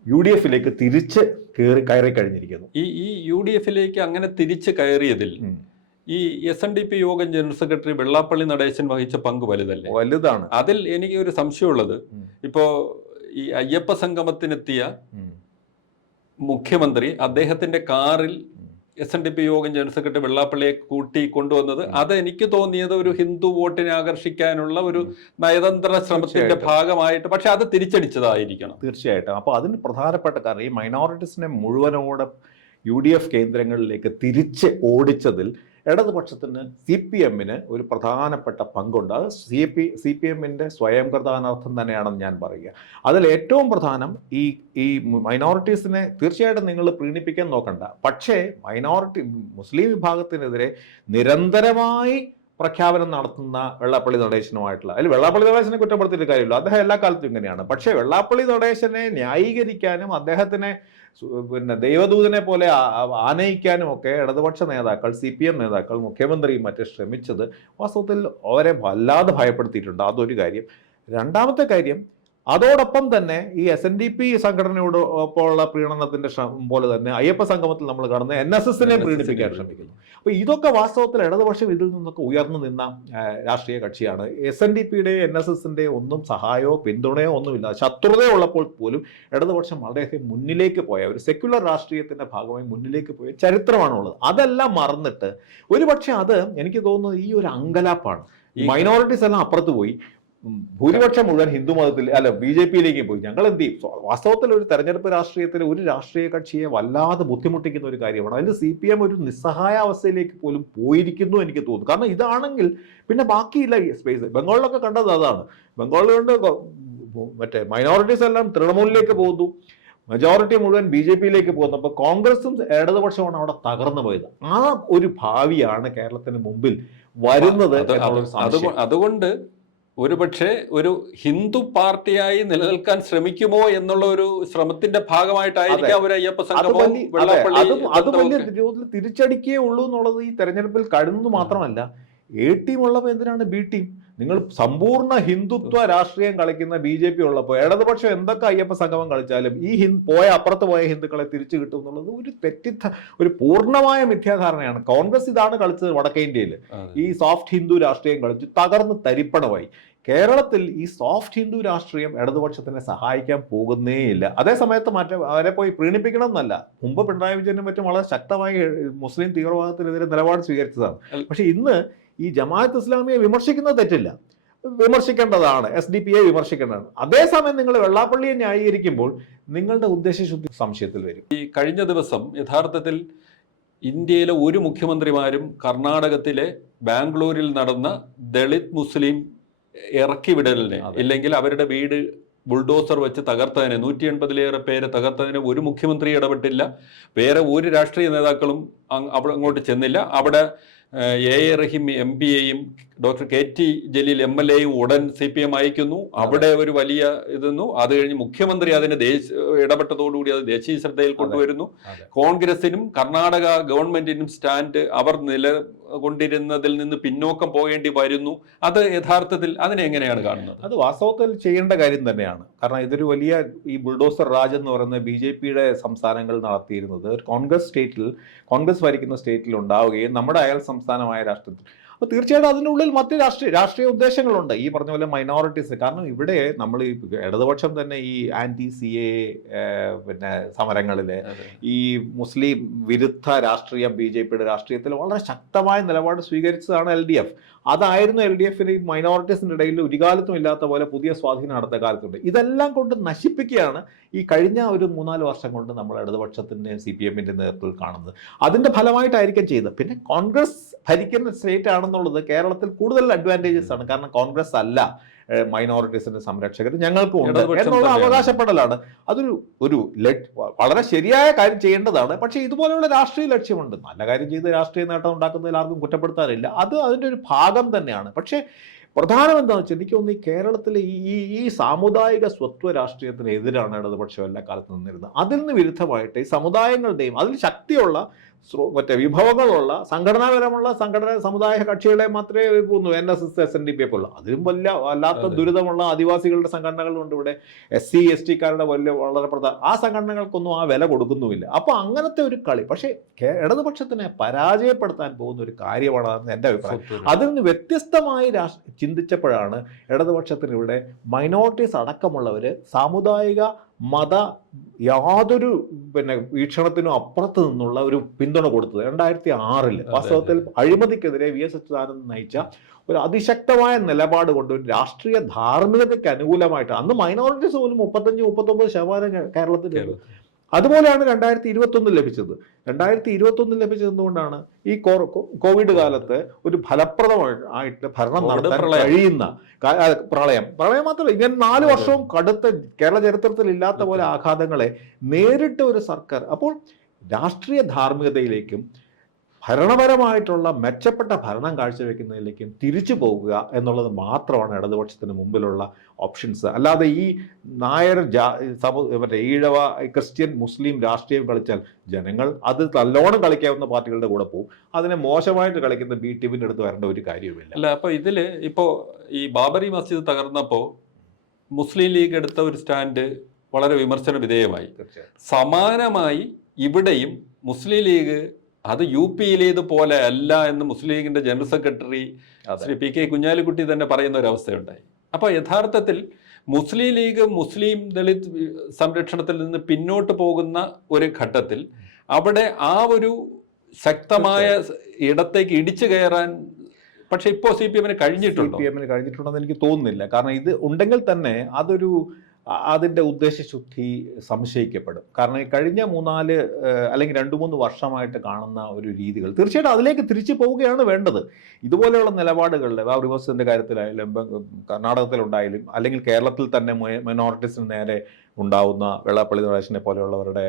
UDFിലേക്ക് തിരിച്ച് കയറി കഴിഞ്ഞിരിക്കുന്നു. ഈ UDFിലേക്ക് അങ്ങനെ തിരിച്ച് കയറിയതിൽ ഈ SNDP യോഗം ജനറൽ സെക്രട്ടറി വെള്ളാപ്പള്ളി നടേശൻ വഹിച്ച പങ്ക് വലുതാണ്. അതിൽ എനിക്ക് ഒരു സംശയമുള്ളത്, ഇപ്പോ ഈ അയ്യപ്പ സംഗമത്തിനെത്തിയ മുഖ്യമന്ത്രി അദ്ദേഹത്തിന്റെ കാറിൽ SNDP യോഗം ജനറൽ സെക്രട്ടറി വെള്ളാപ്പള്ളിയെ കൂട്ടി കൊണ്ടുവന്നത് അത് എനിക്ക് തോന്നിയത് ഒരു ഹിന്ദു വോട്ടിനെ ആകർഷിക്കാനുള്ള ഒരു നയതന്ത്ര ശ്രമത്തിന്റെ ഭാഗമായിട്ട്, പക്ഷെ അത് തിരിച്ചടിച്ചതായിരിക്കണം തീർച്ചയായിട്ടും. അപ്പോൾ അതിന് പ്രധാനപ്പെട്ട കാരണം ഈ മൈനോറിറ്റീസിനെ മുഴുവനോടെ UDF കേന്ദ്രങ്ങളിലേക്ക് തിരിച്ച് ഓടിച്ചതിൽ ഇടതുപക്ഷത്തിന് CPMന് ഒരു പ്രധാനപ്പെട്ട പങ്കുണ്ട്. അത് CPMന്റെ സ്വയം പ്രധാനാർത്ഥം തന്നെയാണെന്ന് ഞാൻ പറയുക. അതിൽ ഏറ്റവും പ്രധാനം ഈ മൈനോറിറ്റീസിനെ തീർച്ചയായിട്ടും നിങ്ങൾ പ്രീണിപ്പിക്കാൻ നോക്കണ്ട, പക്ഷേ മുസ്ലിം വിഭാഗത്തിനെതിരെ നിരന്തരമായി പ്രഖ്യാപനം നടത്തുന്ന വെള്ളാപ്പള്ളി നടേശനുമായിട്ടുള്ള വെള്ളാപ്പള്ളി നടേശനെ കുറ്റപ്പെടുത്തിയിട്ട് കാര്യമില്ല, അദ്ദേഹം എല്ലാ കാലത്തും ഇങ്ങനെയാണ്. പക്ഷേ വെള്ളാപ്പള്ളി നടേശനെ ന്യായീകരിക്കാനും അദ്ദേഹത്തിനെ ദൈവദൂതനെ പോലെ ആനയിക്കാനും ഒക്കെ ഇടതുപക്ഷ നേതാക്കൾ CPM നേതാക്കൾ മുഖ്യമന്ത്രിയും മറ്റും ശ്രമിച്ചത് വാസ്തവത്തിൽ അവരെ വല്ലാതെ ഭയപ്പെടുത്തിയിട്ടുണ്ട്. അതൊരു കാര്യം. രണ്ടാമത്തെ കാര്യം, അതോടൊപ്പം തന്നെ ഈ SNDP സംഘടനയോടൊപ്പമുള്ള പ്രീണനത്തിന്റെ പോലെ തന്നെ അയ്യപ്പ സംഗമത്തിൽ നമ്മൾ കാണുന്ന NSSനെ പ്രീണിപ്പിക്കാൻ ശ്രമിക്കുന്നു. അപ്പോൾ ഇതൊക്കെ വാസ്തവത്തിൽ ഇടതുപക്ഷം ഇതിൽ നിന്നൊക്കെ ഉയർന്നു നിന്ന രാഷ്ട്രീയ കക്ഷിയാണ്. SNDPയുടെ NSSന്റെ ഒന്നും സഹായമോ പിന്തുണയോ ഒന്നുമില്ല. ശത്രുതയുള്ളപ്പോൾ പോലും ഇടതുപക്ഷം വളരെയധികം മുന്നിലേക്ക് പോയ ഒരു സെക്യുലർ രാഷ്ട്രീയത്തിന്റെ ഭാഗമായി മുന്നിലേക്ക് പോയ ചരിത്രമാണുള്ളത്. അതെല്ലാം മറന്നിട്ട് ഒരുപക്ഷെ അത് എനിക്ക് തോന്നുന്നത് ഈ ഒരു അങ്കലാപ്പാണ്. മൈനോറിറ്റീസ് എല്ലാം അപ്പുറത്ത് പോയി, ഭൂരിപക്ഷം മുഴുവൻ ഹിന്ദു മതത്തിൽ BJPയിലേക്ക് പോയി. ഞങ്ങൾ എന്ത് ചെയ്യും? വാസ്തവത്തിൽ ഒരു തെരഞ്ഞെടുപ്പ് രാഷ്ട്രീയത്തിൽ ഒരു രാഷ്ട്രീയ കക്ഷിയെ വല്ലാതെ ബുദ്ധിമുട്ടിക്കുന്ന ഒരു കാര്യമാണ്. അതിൽ CPM ഒരു നിസ്സഹായ അവസ്ഥയിലേക്ക് പോലും പോയിരിക്കുന്നു എനിക്ക് തോന്നുന്നു. കാരണം ഇതാണെങ്കിൽ പിന്നെ ബാക്കിയില്ല സ്പേസ്. ബംഗാളിലൊക്കെ കണ്ടത് അതാണ്. ബംഗാളിൽ മറ്റേ മൈനോറിറ്റീസ് എല്ലാം തൃണമൂലിലേക്ക് പോകുന്നു, മെജോറിറ്റി മുഴുവൻ BJPയിലേക്ക് പോകുന്നു. അപ്പോൾ കോൺഗ്രസും ഇടതുപക്ഷമാണ് അവിടെ തകർന്നു പോയത്. ആ ഒരു ഭാവിയാണ് കേരളത്തിന് മുമ്പിൽ വരുന്നത്. അതുകൊണ്ട് ഒരുപക്ഷെ ഒരു ഹിന്ദു പാർട്ടിയായി നിലനിൽക്കാൻ ശ്രമിക്കുമോ എന്നുള്ള ഒരു ശ്രമത്തിന്റെ ഭാഗമായിട്ടായിരിക്കും ഒരു അയ്യപ്പ സംഗമം അത് വലിയ തിരിച്ചടിക്കേ ഉള്ളൂ എന്നുള്ളത് ഈ തെരഞ്ഞെടുപ്പിൽ കഴിഞ്ഞു മാത്രമല്ല, A ടീം ഉള്ളപ്പോൾ എന്തിനാണ് B ടീം? നിങ്ങൾ സമ്പൂർണ്ണ ഹിന്ദുത്വ രാഷ്ട്രീയം കളിക്കുന്ന BJP ഉള്ളപ്പോൾ ഇടതുപക്ഷം എന്തൊക്കെ അയ്യപ്പ സംഗമം കളിച്ചാലും ഈ അപ്പുറത്ത് പോയ ഹിന്ദുക്കളെ തിരിച്ചു കിട്ടും എന്നുള്ളത് ഒരു പൂർണ്ണമായ മിഥ്യാധാരണയാണ്. കോൺഗ്രസ് ഇതാണ് കളിച്ചത് വടക്കേ ഇന്ത്യയിൽ. ഈ സോഫ്റ്റ് ഹിന്ദു രാഷ്ട്രീയം കളിച്ച് തകർന്ന് തരിപ്പണമായി. കേരളത്തിൽ ഈ സോഫ്റ്റ് ഹിന്ദു രാഷ്ട്രീയം ഇടതുപക്ഷത്തിനെ സഹായിക്കാൻ പോകുന്നേയില്ല. അതേസമയത്ത് അവരെ പോയി പ്രീണിപ്പിക്കണം എന്നല്ല, മുമ്പ് പിണറായി വിജയനും മറ്റും വളരെ ശക്തമായി മുസ്ലിം തീവ്രവാദത്തിനെതിരെ നിലപാട് സ്വീകരിച്ചതാണ്. പക്ഷെ ഇന്ന് ഈ ജമാഅത്ത് ഇസ്ലാമിയെ വിമർശിക്കുന്നത് തെറ്റില്ല, വിമർശിക്കേണ്ടതാണ്, SDPയെ വിമർശിക്കേണ്ടതാണ്. അതേസമയം നിങ്ങൾ വെള്ളാപ്പള്ളിയെ ന്യായീകരിക്കുമ്പോൾ നിങ്ങളുടെ ഉദ്ദേശശുദ്ധി സംശയത്തിൽ വരും. ഈ കഴിഞ്ഞ ദിവസം യഥാർത്ഥത്തിൽ ഇന്ത്യയിലെ ഒരു മുഖ്യമന്ത്രിമാരും കർണാടകത്തിലെ ബാംഗ്ലൂരിൽ നടന്ന ദളിത് മുസ്ലിം ഇറക്കി വിടലിനെ ഇല്ലെങ്കിൽ അവരുടെ വീട് ബുൾഡോസർ വെച്ച് തകർത്തതിനെ 180-ലേറെ പേരെ തകർത്തതിന് ഒരു മുഖ്യമന്ത്രി ഇടപെട്ടില്ല. വേറെ ഒരു രാഷ്ട്രീയ നേതാക്കളും അങ്ങോട്ട് ചെന്നില്ല. അവിടെ എ റഹീം MP-യെയും ഡോക്ടർ KT ജലീൽ MLA-യും ഉടൻ CPM അയക്കുന്നു. അവിടെ ഒരു വലിയ ഇതെന്നു. അത് കഴിഞ്ഞ് മുഖ്യമന്ത്രി അതിന് ഇടപെട്ടതോടുകൂടി അത് ദേശീയ ശ്രദ്ധയിൽ കൊണ്ടുവരുന്നു. കോൺഗ്രസിനും കർണാടക ഗവൺമെന്റിനും സ്റ്റാൻഡ് അവർ നിലകൊണ്ടിരുന്നതിൽ നിന്ന് പിന്നോക്കം പോകേണ്ടി വരുന്നു. അത് യഥാർത്ഥത്തിൽ അതിനെ എങ്ങനെയാണ് കാണുന്നത്? അത് വാസ്തവത്തിൽ ചെയ്യേണ്ട കാര്യം തന്നെയാണ്. കാരണം ഇതൊരു വലിയ ഈ ബുൾഡോസർ രാജ് എന്ന് പറയുന്ന BJP-യുടെ സംസ്ഥാനങ്ങൾ നടത്തിയിരുന്നത് കോൺഗ്രസ് ഭരിക്കുന്ന സ്റ്റേറ്റിൽ ഉണ്ടാവുകയും നമ്മുടെ അയൽ സംസ്ഥാനമായ രാഷ്ട്രത്തിൽ. അപ്പോൾ തീർച്ചയായിട്ടും അതിനുള്ളിൽ മറ്റ് രാഷ്ട്രീയ ഉദ്ദേശങ്ങളുണ്ട്. ഈ പറഞ്ഞ പോലെ മൈനോറിറ്റീസ്, കാരണം ഇവിടെ നമ്മൾ ഈ ഇടതുപക്ഷം തന്നെ ഈ ANTI-CA പിന്നെ സമരങ്ങളിലെ ഈ മുസ്ലിം വിരുദ്ധ രാഷ്ട്രീയം BJP-യുടെ രാഷ്ട്രീയത്തിൽ വളരെ ശക്തമായ നിലപാട് സ്വീകരിച്ചതാണ് LDF. അതായിരുന്നു LDF-ന് ഈ മൈനോറിറ്റീസിൻ്റെ ഇടയിൽ ഒരു കാലത്തും ഇല്ലാത്ത പോലെ പുതിയ സ്വാധീനം അടുത്ത കാലത്തുണ്ട്. ഇതെല്ലാം കൊണ്ട് നശിപ്പിക്കുകയാണ് ഈ കഴിഞ്ഞ ഒരു 3-4 വർഷം കൊണ്ട് നമ്മൾ ഇടതുപക്ഷത്തിൻ്റെയും CPM-ൻ്റെ നേതൃത്വത്തിൽ കാണുന്നത്. അതിൻ്റെ ഫലമായിട്ടായിരിക്കും ചെയ്തത്. പിന്നെ കോൺഗ്രസ് ഭരിക്കുന്ന സ്റ്റേറ്റ് ആണെന്നുള്ളത് കേരളത്തിൽ കൂടുതൽ അഡ്വാൻറ്റേജസ് ആണ്. കാരണം കോൺഗ്രസ് അല്ല മൈനോറിറ്റീസിന്റെ സംരക്ഷകർ, ഞങ്ങൾക്കും ഉണ്ട് എന്നുള്ള അവകാശപ്പെടലാണ്. അതൊരു വളരെ ശരിയായ കാര്യം ചെയ്യേണ്ടതാണ്. പക്ഷേ ഇതുപോലെയുള്ള രാഷ്ട്രീയ ലക്ഷ്യമുണ്ട്. നല്ല കാര്യം ചെയ്ത് രാഷ്ട്രീയ നേട്ടം ഉണ്ടാക്കുന്നതിൽ ആർക്കും കുറ്റപ്പെടുത്താനില്ല. അത് അതിൻ്റെ ഒരു ഭാഗം തന്നെയാണ്. പക്ഷേ പ്രധാനം എന്താണെന്ന് വെച്ചാൽ എനിക്ക് തോന്നുന്നു ഈ കേരളത്തിലെ ഈ സാമുദായിക സ്വത്വ രാഷ്ട്രീയത്തിന് എതിരാണ് ഇടതുപക്ഷം എല്ലാ കാലത്ത് നിന്നിരുന്നത്. അതിൽ നിന്ന് വിരുദ്ധമായിട്ട് ഈ സമുദായങ്ങളുടെയും അതിൽ ശക്തിയുള്ള വിഭവങ്ങളുള്ള സംഘടനാപരമുള്ള സമുദായ കക്ഷികളെ മാത്രമേ പോകുന്നു. NSS SNDP പോലുള്ള അതിലും വല്ലാത്ത ദുരിതമുള്ള ആദിവാസികളുടെ സംഘടനകളുണ്ട് ഇവിടെ. SC ST-കാരുടെ വളരെ ആ സംഘടനകൾക്കൊന്നും ആ വില കൊടുക്കുന്നുമില്ല. അപ്പോൾ അങ്ങനത്തെ ഒരു കളി. പക്ഷേ ഇടതുപക്ഷത്തിനെ പരാജയപ്പെടുത്താൻ പോകുന്ന ഒരു കാര്യമാണ് എൻ്റെ അഭിപ്രായം. അതിൽ നിന്ന് വ്യത്യസ്തമായി ചിന്തിച്ചപ്പോഴാണ് ഇടതുപക്ഷത്തിന് ഇവിടെ മൈനോറിറ്റീസ് അടക്കമുള്ളവർ സാമുദായിക മത യാതൊരു വീക്ഷണത്തിനും അപ്പുറത്ത് നിന്നുള്ള ഒരു പിന്തുണ കൊടുത്തത്. 2006 വാസ്തവത്തിൽ അഴിമതിക്കെതിരെ VS അച്യുതാനന്ദൻ നയിച്ച ഒരു അതിശക്തമായ നിലപാട് കൊണ്ട് ഒരു രാഷ്ട്രീയ ധാർമ്മികതയ്ക്ക് അനുകൂലമായിട്ട് അന്ന് മൈനോറിറ്റീസ് പോലും 35-39% കേരളത്തിൽ. അതുപോലെയാണ് 2021 ലഭിച്ചത്. 2021 ലഭിച്ചത് എന്തുകൊണ്ടാണ്? ഈ കോവിഡ് കാലത്ത് ഒരു ഫലപ്രദമായിട്ട് ഭരണം നടത്താൻ കഴിയുന്ന പ്രളയം മാത്രമല്ല, ഇങ്ങനെ 4 വർഷവും കടുത്ത കേരള ചരിത്രത്തിൽ ഇല്ലാത്ത പോലെ ആഘാതങ്ങളെ നേരിട്ട ഒരു സർക്കാർ. അപ്പോൾ രാഷ്ട്രീയ ധാർമ്മികതയിലേക്കും ഭരണപരമായിട്ടുള്ള മെച്ചപ്പെട്ട ഭരണം കാഴ്ചവെക്കുന്നതിലേക്കും തിരിച്ചു പോകുക എന്നുള്ളത് മാത്രമാണ് ഇടതുപക്ഷത്തിന് മുമ്പിലുള്ള ഓപ്ഷൻസ്. അല്ലാതെ ഈ നായർ ഈഴവ ക്രിസ്ത്യൻ മുസ്ലിം രാഷ്ട്രീയം കളിച്ചാൽ ജനങ്ങൾ അത് നല്ലോണം കളിക്കാവുന്ന പാർട്ടികളുടെ കൂടെ പോകും. അതിനെ മോശമായിട്ട് കളിക്കുന്ന BTV-ൻ്റെ അടുത്ത് വരേണ്ട ഒരു കാര്യവുമില്ല. അല്ല, അപ്പോൾ ഇപ്പോൾ ഈ ബാബറി മസ്ജിദ് തകർന്നപ്പോൾ മുസ്ലിം ലീഗ് എടുത്ത ഒരു സ്റ്റാൻഡ് വളരെ വിമർശന വിധേയമായി. സമാനമായി ഇവിടെയും മുസ്ലിം ലീഗ് അത് UP-യിലേതുപോലെ അല്ല എന്ന് മുസ്ലിം ലീഗിന്റെ general secretary Shri PK Kunhalikutty തന്നെ പറയുന്ന ഒരു അവസ്ഥയുണ്ടായി. അപ്പോൾ യഥാർത്ഥത്തിൽ മുസ്ലിം ലീഗ് മുസ്ലിം ദളിത് സംരക്ഷണത്തിൽ നിന്ന് പിന്നോട്ട് പോകുന്ന ഒരു ഘട്ടത്തിൽ അവിടെ ആ ഒരു ശക്തമായ ഇടത്തേക്ക് ഇടിച്ചു കയറാൻ പക്ഷെ ഇപ്പോൾ CPM-ന് കഴിഞ്ഞിട്ടുണ്ടെന്ന് എനിക്ക് തോന്നുന്നില്ല. കാരണം ഇത് ഉണ്ടെങ്കിൽ തന്നെ അതിൻ്റെ ഉദ്ദേശശുദ്ധി സംശയിക്കപ്പെടും. കാരണം ഈ കഴിഞ്ഞ 3-4 അല്ലെങ്കിൽ 2-3 വർഷമായിട്ട് കാണുന്ന ഒരു രീതികൾ തീർച്ചയായിട്ടും അതിലേക്ക് തിരിച്ചു പോവുകയാണ് വേണ്ടത്. ഇതുപോലെയുള്ള നിലപാടുകളിൽ ബാബറി മസ്ജിദിൻ്റെ കാര്യത്തിലായാലും കർണാടകത്തിലുണ്ടായാലും അല്ലെങ്കിൽ കേരളത്തിൽ തന്നെ മൈനോറിറ്റീസിന് നേരെ ഉണ്ടാവുന്ന വെള്ളാപ്പള്ളി നടേശനെ പോലെയുള്ളവരുടെ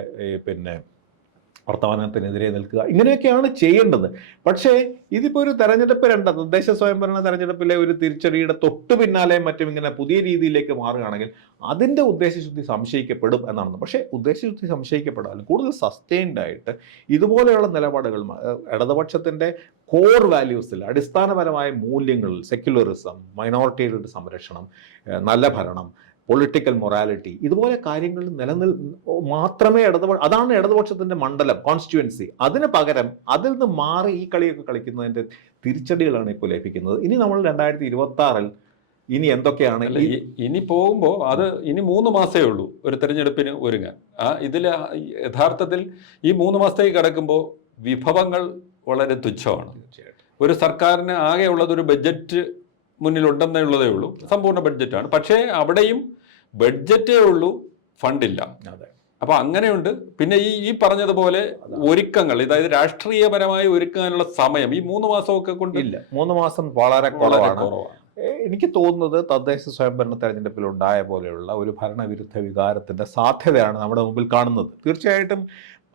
വർത്തമാനത്തിനെതിരെ നിൽക്കുക, ഇങ്ങനെയൊക്കെയാണ് ചെയ്യേണ്ടത്. പക്ഷേ ഇതിപ്പോൾ ഒരു തെരഞ്ഞെടുപ്പ് തദ്ദേശ സ്വയംഭരണ തെരഞ്ഞെടുപ്പിലെ ഒരു തിരിച്ചടിയുടെ തൊട്ടു പിന്നാലെയും മറ്റും ഇങ്ങനെ പുതിയ രീതിയിലേക്ക് മാറുകയാണെങ്കിൽ അതിൻ്റെ ഉദ്ദേശശുദ്ധി സംശയിക്കപ്പെടും എന്നാണ്. പക്ഷേ ഉദ്ദേശശുദ്ധി സംശയിക്കപ്പെടാനും കൂടുതൽ സസ്റ്റെയിൻഡ് ആയിട്ട് ഇതുപോലെയുള്ള നിലപാടുകൾ ഇടതുപക്ഷത്തിൻ്റെ കോർ വാല്യൂസിൽ അടിസ്ഥാനപരമായ മൂല്യങ്ങളിൽ സെക്യുലറിസം, മൈനോറിറ്റികളുടെ സംരക്ഷണം, നല്ല ഭരണം, പൊളിറ്റിക്കൽ മൊറാലിറ്റി, ഇതുപോലെ കാര്യങ്ങൾ മാത്രമേ അതാണ് ഇടതുപക്ഷത്തിൻ്റെ മണ്ഡലം, കോൺസ്റ്റിറ്റ്യുവൻസി. അതിന് പകരം അതിൽ നിന്ന് മാറി ഈ കളിയൊക്കെ കളിക്കുന്നതിൻ്റെ തിരിച്ചടികളാണ് ഇപ്പോൾ ലഭിക്കുന്നത്. ഇനി നമ്മൾ 2026 ഇനി എന്തൊക്കെയാണ് ഇനി പോകുമ്പോൾ അത് ഇനി 3 മാസമേ ഉള്ളൂ ഒരു തെരഞ്ഞെടുപ്പിന് ഒരുങ്ങാൻ. ഇതിൽ യഥാർത്ഥത്തിൽ ഈ 3 മാസത്തേക്ക് കിടക്കുമ്പോൾ വിഭവങ്ങൾ വളരെ തുച്ഛമാണ്. ഒരു സർക്കാരിന് ആകെ ഉള്ളത് ഒരു ബഡ്ജറ്റ് മുന്നിലുണ്ടെന്നേ ഉള്ളതേ ഉള്ളൂ, സമ്പൂർണ്ണ ബഡ്ജറ്റാണ്. പക്ഷേ അവിടെയും ബഡ്ജറ്റേ ഉള്ളൂ, ഫണ്ടില്ല. അപ്പൊ അങ്ങനെയുണ്ട്. പിന്നെ ഈ പറഞ്ഞതുപോലെ ഒരുക്കങ്ങൾ, അതായത് രാഷ്ട്രീയപരമായി ഒരുക്കാനുള്ള സമയം ഈ 3 മാസമൊക്കെ കൊണ്ട് ഇല്ല. 3 മാസം വളരെ കുറവാണ്. എനിക്ക് തോന്നുന്നത് തദ്ദേശ സ്വയംഭരണ തെരഞ്ഞെടുപ്പിൽ ഉണ്ടായ പോലെയുള്ള ഒരു ഭരണവിരുദ്ധ വികാരത്തിന്റെ സാധ്യതയാണ് നമ്മുടെ മുമ്പിൽ കാണുന്നത്. തീർച്ചയായിട്ടും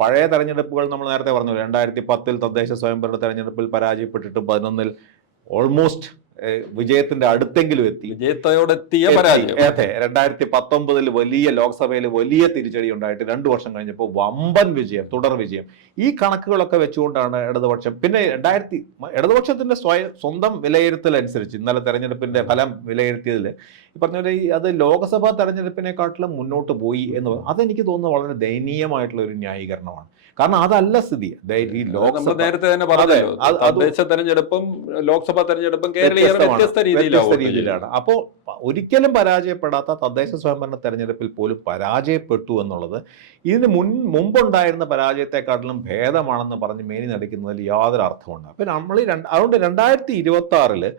പഴയ തെരഞ്ഞെടുപ്പുകൾ നമ്മൾ നേരത്തെ പറഞ്ഞു, 2010 തദ്ദേശ സ്വയംഭരണ തെരഞ്ഞെടുപ്പിൽ പരാജയപ്പെട്ടിട്ട് 11 ഓൾമോസ്റ്റ് വിജയത്തിന്റെ അടുത്തെങ്കിലും എത്തി. വിജയത്തോടെത്തിയ പരാജയം. അതെ, 2019 വലിയ ലോക്സഭയിൽ വലിയ തിരിച്ചടി ഉണ്ടായിട്ട് 2 വർഷം കഴിഞ്ഞപ്പോൾ വമ്പൻ വിജയം, തുടർ വിജയം. ഈ കണക്കുകളൊക്കെ വെച്ചുകൊണ്ടാണ് ഇടതുപക്ഷം, പിന്നെ ഇടതുപക്ഷത്തിന്റെ സ്വന്തം വിലയിരുത്തൽ അനുസരിച്ച് ഇന്നലെ തെരഞ്ഞെടുപ്പിന്റെ ഫലം വിലയിരുത്തിയതിൽ ഈ പറഞ്ഞ പോലെ അത് ലോക്സഭാ തെരഞ്ഞെടുപ്പിനെക്കാട്ടിലും മുന്നോട്ട് പോയി എന്ന് പറയുന്നത് അതെനിക്ക് തോന്നുന്നത് വളരെ ദയനീയമായിട്ടുള്ള ഒരു ന്യായീകരണമാണ്. കാരണം അതല്ല സ്ഥിതി. ഈ നമ്മൾ നേരത്തെ തന്നെ പറഞ്ഞല്ലോ, തദ്ദേശ തെരഞ്ഞെടുപ്പും ലോക്സഭാ തെരഞ്ഞെടുപ്പും വ്യത്യസ്ത രീതിയിലാണ്. അപ്പോൾ ഒരിക്കലും പരാജയപ്പെടാത്ത തദ്ദേശ സ്വയംഭരണ തെരഞ്ഞെടുപ്പിൽ പോലും പരാജയപ്പെട്ടു എന്നുള്ളത് ഇതിന് മുമ്പുണ്ടായിരുന്ന പരാജയത്തെക്കാട്ടിലും ഭേദമാണെന്ന് പറഞ്ഞ് മേനി നടിക്കുന്നതിൽ യാതൊരു അർത്ഥമുണ്ട്. അപ്പം നമ്മൾ അതുകൊണ്ട് 2026